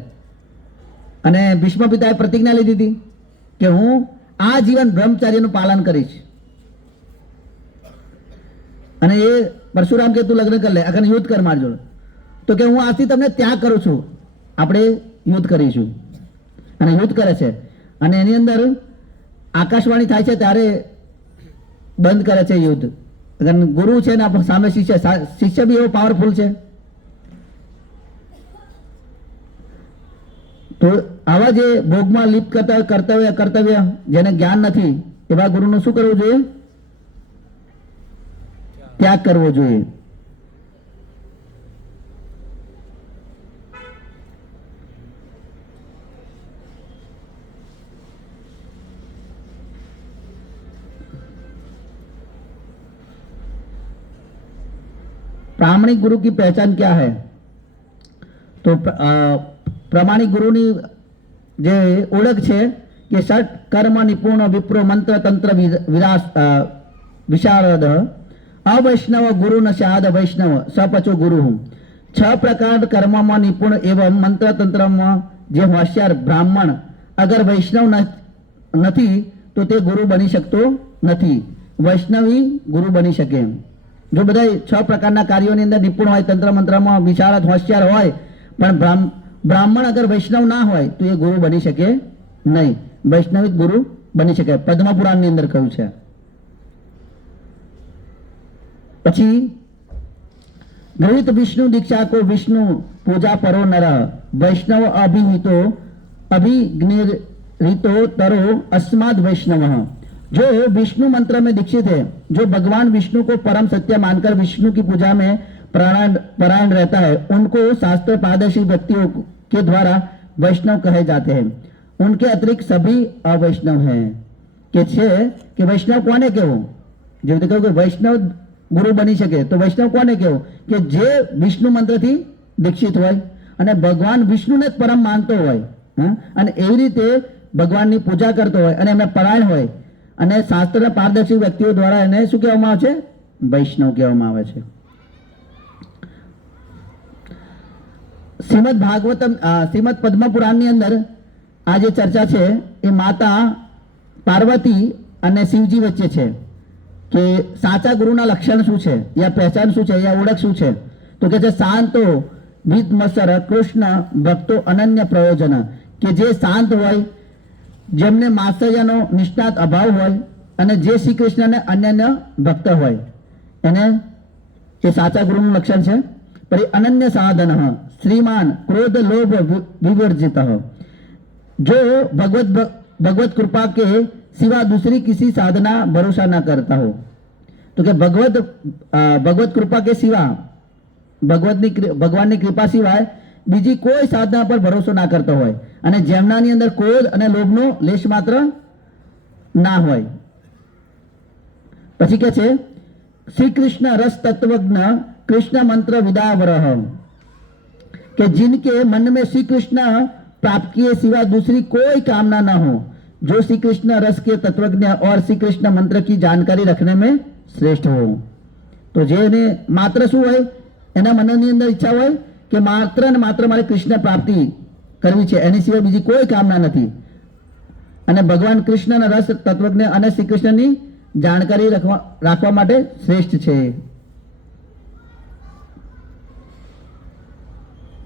અને ભીષ્મ પિતાએ પ્રતિજ્ઞા લીધી હતી કે હું આ જીવન બ્રહ્મચર્યનું પાલન કરીશ. અને એ પરશુરામ કે તું લગ્ન કરી લે, અગર યુદ્ધ કર માર જોડે. તો કે હું આજથી તમને ત્યાગ કરું છું, આપણે યુદ્ધ કરીશું. અને યુદ્ધ કરે છે. અને એની અંદર આકાશવાણી થાય છે ત્યારે બંધ કરે છે યુદ્ધ. ગુરુ છે ને સામે શિષ્ય બી એવો પાવરફુલ છે. તો આવા જે ભોગમાં લિપ્ત કરતા કર્તવ્ય જેને જ્ઞાન નથી એવા ગુરુનું શું કરવું જોઈએ? ત્યાગ કરવો જોઈએ. प्रामाणिक गुरु की पहचान क्या है? तो प्रामाणिक गुरुની જે ઓળખ છે કે ષટ કર્મ નિપુણ વિપ્રો મંત્ર તંત્ર વિશારદ અવૈષ્ણવ ગુરુ ન શાદ વૈષ્ણવ સપચો ગુરુ. 6 પ્રકાર કર્મમાં નિપુણ એવં મંત્ર તંત્રમાં જે હોશિયાર બ્રાહ્મણ અગર વૈષ્ણવ નથી તો તે ગુરુ બની શકતો નથી. વૈષ્ણવી ગુરુ બની શકે. જો બધા 6 પ્રકારના કાર્યોની અંદર નિપુણ હોય, તંત્ર મંત્રમાં વિશારદ હોશિયાર હોય, પણ બ્રાહ્મણ અગર વૈષ્ણવ ના હોય તો એ ગુરુ બની શકે નહીં. વૈષ્ણવિક ગુરુ બની શકે, પદ્મ પુરાણની અંદર કહ્યું છે. પછી ગૃહિત વિષ્ણુ દીક્ષા કો વિષ્ણુ પૂજા પરો નર વૈષ્ણવ અભિહિતો अभिग्निरितो तरो अस्माद वैष्णव. जो विष्णु मंत्र में दीक्षित है, जो भगवान विष्णु को परम सत्य मानकर विष्णु की पूजा में परायण रहता है, उनको शास्त्र पारदर्शी व्यक्तियों के द्वारा वैष्णव कहे जाते हैं. उनके अतिरिक्त सभी अवैष्णव हैं. કે છે કે વૈષ્ણવ કોને કહેવું? જે રીતે કહ્યું કે વૈષ્ણવ ગુરુ બની શકે, તો વૈષ્ણવ કોને કહેવું? કે જે વિષ્ણુ મંત્રથી દીક્ષિત હોય અને ભગવાન વિષ્ણુને જ પરમ માનતો હોય, અને એવી રીતે ભગવાનની પૂજા કરતો હોય અને એમને પરાયણ હોય, અને શાસ્ત્રના પારદર્શી વ્યક્તિઓ દ્વારા એને શું કહેવામાં આવે છે? વૈષ્ણવ કહેવામાં આવે છે. શ્રીમદ ભાગવતમ શ્રીમદ પદ્મ પુરાણની અંદર આ જે ચર્ચા છે એ માતા પાર્વતી અને શિવજી વચ્ચે છે કે સાચા ગુરુના લક્ષણ શું છે, યા પહેચાન શું છે, યા ઓળખ શું છે? તો કે છે શાંતો વિદ્મસર કૃષ્ણ ભક્તો અનન્ય પ્રયોજન. કે જે શાંત હોય, જેમને માત્સર્યનો નિષ્ણાત અભાવ હોય, અને જે શ્રી કૃષ્ણને અનન્ય ભક્ત હોય, એને એ સાચા ગુરુનું લક્ષણ છે. પછી અનન્ય સાધન શ્રીમાન ક્રોધ લોભ विवर्जित. जो भगवत कृपा के सिवा दूसरी किसी साधना भरोसा न करता हो. तो कि भगवत कृपा के सिवा ભગવાનની કૃપા સિવાય બીજી કોઈ સાધના પર ભરોસો ના કરતો હોય, અને જેમનાની અંદર ક્રોધ અને લોભનો લેશ માત્ર ના હોય. પછી કે છે श्री कृष्ण रस तत्वज्ञ कृष्ण मंत्र विदावरह. कि जिनके मन में श्री कृष्ण प्राप्त किए सिवा दूसरी कोई कामना न हो, जो श्री कृष्ण रस के तत्वज्ञ और श्री कृष्ण मंत्र की जानकारी रखने में श्रेष्ठ हो. तो जेने मात्र શું હોય, એના મનની અંદર ઈચ્છા હોય કે માત્ર ને માત્ર મારે કૃષ્ણ પ્રાપ્તિ કરવી છે, એની સિવાય બીજી કોઈ કામના નથી, અને ભગવાન કૃષ્ણના રસ તત્વજ્ઞ અને શ્રી કૃષ્ણની જાણકારી રાખવા માટે શ્રેષ્ઠ છે.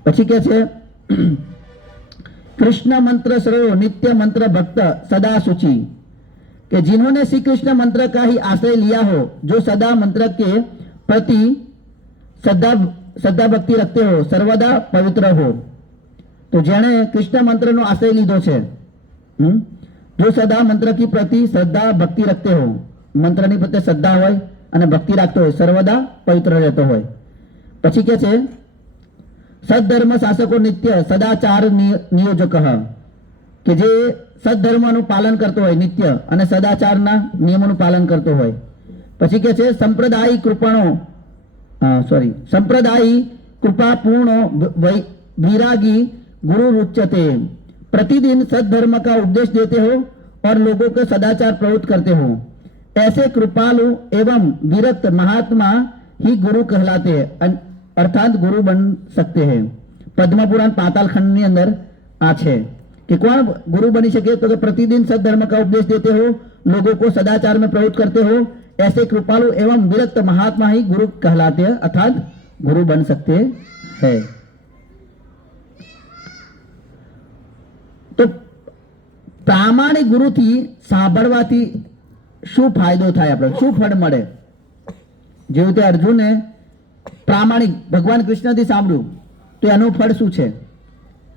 પછી કે છે कृष्ण मंत्र श्रेयो नित्य मंत्र भक्त सदा शुचि. कि जिन्होंने श्री कृष्ण मंत्र का ही आश्रय लिया हो, जो सदा मंत्र के प्रति श्रद्धा भक्ति रखते हो, सर्वदा पवित्र हो. तो जेने कृष्ण मंत्र नो आश्रय लीधो छे, जो सदा मंत्र की प्रति श्रद्धा भक्ति रखते हो, मंत्र ની પ્રત્યે શ્રદ્ધા હોય અને ભક્તિ રાખતો હોય, સર્વદા પવિત્ર રહેતો હોય. પછી કે છે સદધર્મ શાસકો નિત્ય સદાચાર નિયોજક. કે જે સદધર્મનું પાલન કરતો હોય નિત્ય, અને સદાચારના નિયમોનું પાલન કરતો હોય. પછી કે છે સંપ્રદાયી कृपा पूर्ण विरागी गुरु रुच्यते. प्रतिदिन सद्धर्म का उपदेश देते हो और लोगों को सदाचार प्रवृत्त करते हो. ऐसे कृपालु एवं विरक्त महात्मा ही गुरु कहलाते हैं, अर्थात गुरु बन सकते हैं. पद्म पुराण पाताल खंड ની અંદર આ છે कि कौन गुरु बनी सके? तो कि प्रतिदिन सद्धर्म का उपदेश देते हो, लोगों को सदाचार में प्रवृत्त करते हो, ऐसे कृपालु एवं विरक्त महात्मा ही गुरु कहलाते हैं, अर्थात गुरु बन सकते हैं. तो प्रामाणिक गुरु थी સાંભળવાથી શું ફાયદો થાય, આપણે શું ફળ મળે? જે રીતે અર્જુને પ્રામાણિક ભગવાન કૃષ્ણથી સાંભળ્યું, તો એનું ફળ શું છે?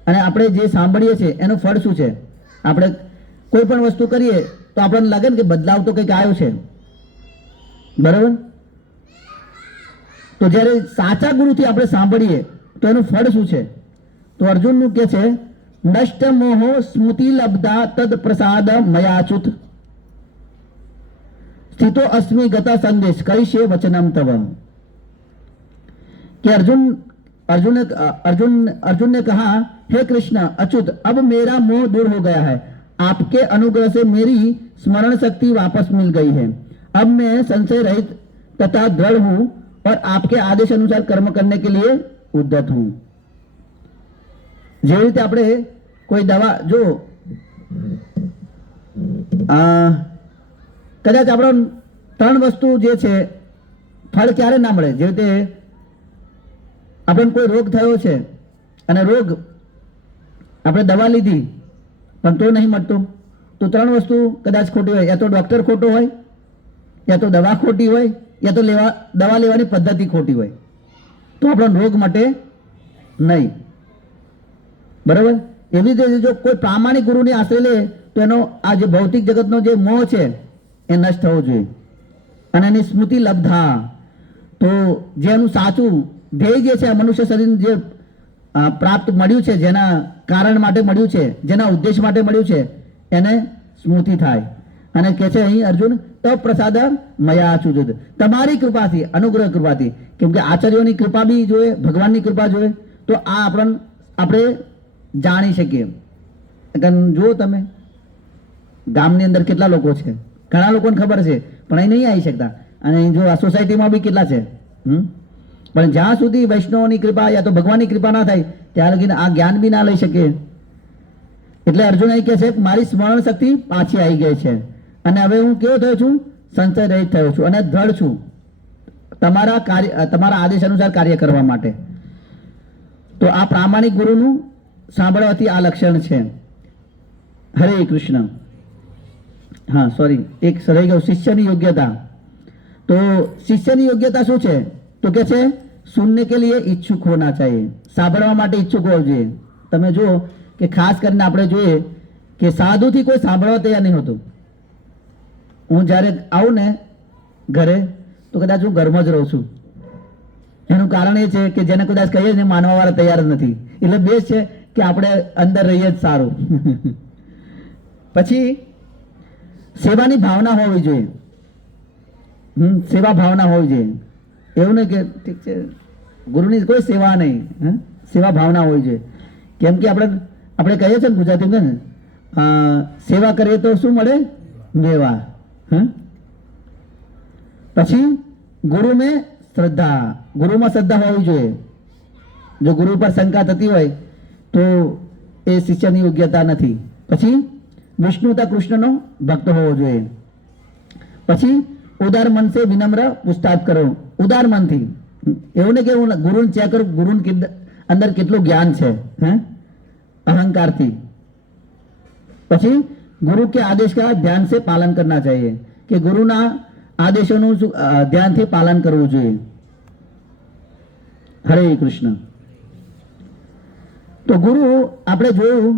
અને આપણે જે સાંભળીએ છીએ એનું ફળ શું છે? આપણે કોઈ પણ વસ્તુ કરીએ તો આપણને લાગે ને કે બદલાવ તો કંઈક આવ્યો છે, બરાબર? તો જ્યારે સાચા ગુરુથી આપણે સાંભળીએ તો એનું ફળ શું છે? તો અર્જુનનું કે છે નષ્ટ મોહો સ્મૃતિ લબ્ધા તદ પ્રસાદ મયાચુત स्थितो अस्मि गता संदेश करिष्ये वचनम तव. कि अर्जुन ने कहा, हे कृष्ण अच्युत, अब मेरा मोह दूर हो गया है, आपके अनुग्रह से मेरी स्मरण शक्ति वापस मिल गई है. अब मैं संशय रहित तथा दृढ़ हूं और आपके आदेश अनुसार कर्म करने के लिए उद्यत हूं. જે રીતે આપણે કોઈ દવા જો કદાચ આપણો ત્રણ વસ્તુ જે છે ફળ ક્યારે ના મળે? જે રીતે આપણને કોઈ રોગ થયો છે અને રોગ આપણે દવા લીધી પણ તો નહીં મળતું, તો તો 3 વસ્તુ કદાચ ખોટી હોય, યા તો ડૉક્ટર ખોટો હોય, યા તો દવા ખોટી હોય, યા તો દવા લેવાની પદ્ધતિ ખોટી હોય, તો આપણો રોગ મટે નહીં. બરાબર? એવી રીતે જો કોઈ પ્રામાણિક ગુરુની આશ્રય લે તો એનો આ જે ભૌતિક જગતનો જે મોહ છે એ નષ્ટ થવો જોઈએ અને એની સ્મૃતિ લબ્ધા, તો જે એનું સાચું ધ્યેય જે છે મનુષ્ય શરીર જે પ્રાપ્ત મળ્યું છે, જેના કારણ માટે મળ્યું છે, જેના ઉદ્દેશ માટે મળ્યું છે, એને સ્મૃતિ થાય. અને કહે છે અહીં અર્જુન તપ પ્રસાદ મયા અચ્યુત, તમારી કૃપાથી, અનુગ્રહ કૃપાથી, કેમ કે આચાર્યોની કૃપા બી જોઈએ, ભગવાનની કૃપા જોઈએ, તો આ આપણે જાણી શકીએ. જુઓ તમે ગામની અંદર કેટલા લોકો છે, ઘણા લોકોને ખબર છે પણ અહીં નહીં આવી શકતા, અને જો આ સોસાયટીમાં બી કેટલા છે. પણ જ્યાં સુધી વૈષ્ણવની કૃપા યા તો ભગવાનની કૃપા ના થાય ત્યાં લગીને આ જ્ઞાન બી ના લઈ શકીએ. એટલે અર્જુન અહીં કહે છે કે મારી સ્મરણ શક્તિ પાછી આવી ગઈ છે અને હવે હું કેવો થયો છું, સંચય રહિત થયો છું અને દ્રઢ છું તમારા આદેશ અનુસાર કાર્ય કરવા માટે. તો આ પ્રામાણિક ગુરુનું સાંભળવાથી આ લક્ષણ છે. હરે કૃષ્ણ. હા સોરી, એક રહી ગયું, શિષ્યની યોગ્યતા. તો શિષ્યની યોગ્યતા શું છે? તો કે છે સુનને કે લીએ ઈચ્છુક હોના ચાહીએ, સાંભળવા માટે ઈચ્છુક હોવું જોઈએ. તમે જુઓ કે ખાસ કરીને આપણે જોઈએ કે સાધુથી કોઈ સાંભળવા તૈયાર નહીં હોતું. હું જ્યારે આવું ને ઘરે તો કદાચ હું ઘરમાં જ રહું છું. એનું કારણ એ છે કે જેને કદાચ કહીએ ને માનવા વાળા તૈયાર જ નથી. એટલે બેસ્ટ છે કે આપણે અંદર રહીએ જ સારું. પછી સેવાની ભાવના હોવી જોઈએ. સેવા ભાવના હોવી જોઈએ. એવું નહીં કે ઠીક છે ગુરુની કોઈ સેવા નહીં, સેવા ભાવના હોવી જોઈએ. કેમ કે આપણે કહીએ છીએ ને ગુજરાતીમાં ને સેવા કરીએ તો શું મળે? મેવા. પછી ગુરુ મેં શ્રદ્ધા, ગુરુમાં શ્રદ્ધા હોવી જોઈએ. જો ગુરુ પર શંકા થતી હોય તો એ શિષ્યની યોગ્યતા નથી. પછી વિષ્ણુતા કૃષ્ણનો ભક્ત હોવો જોઈએ. પછી ઉદાર મન સે વિનમ્ર પૂછતાછ કરો, ઉદાર મનથી. એવું નહીં કે હું ગુરુને ચેક કરું ગુરુની અંદર કેટલું જ્ઞાન છે, અહંકારથી. પછી ગુરુ કે આદેશ का ધ્યાન से પાલન करना चाहिए, કે ગુરુના આદેશોનું ધ્યાનથી પાલન કરવું જોઈએ. હરે કૃષ્ણ. તો ગુરુ આપણે જોયું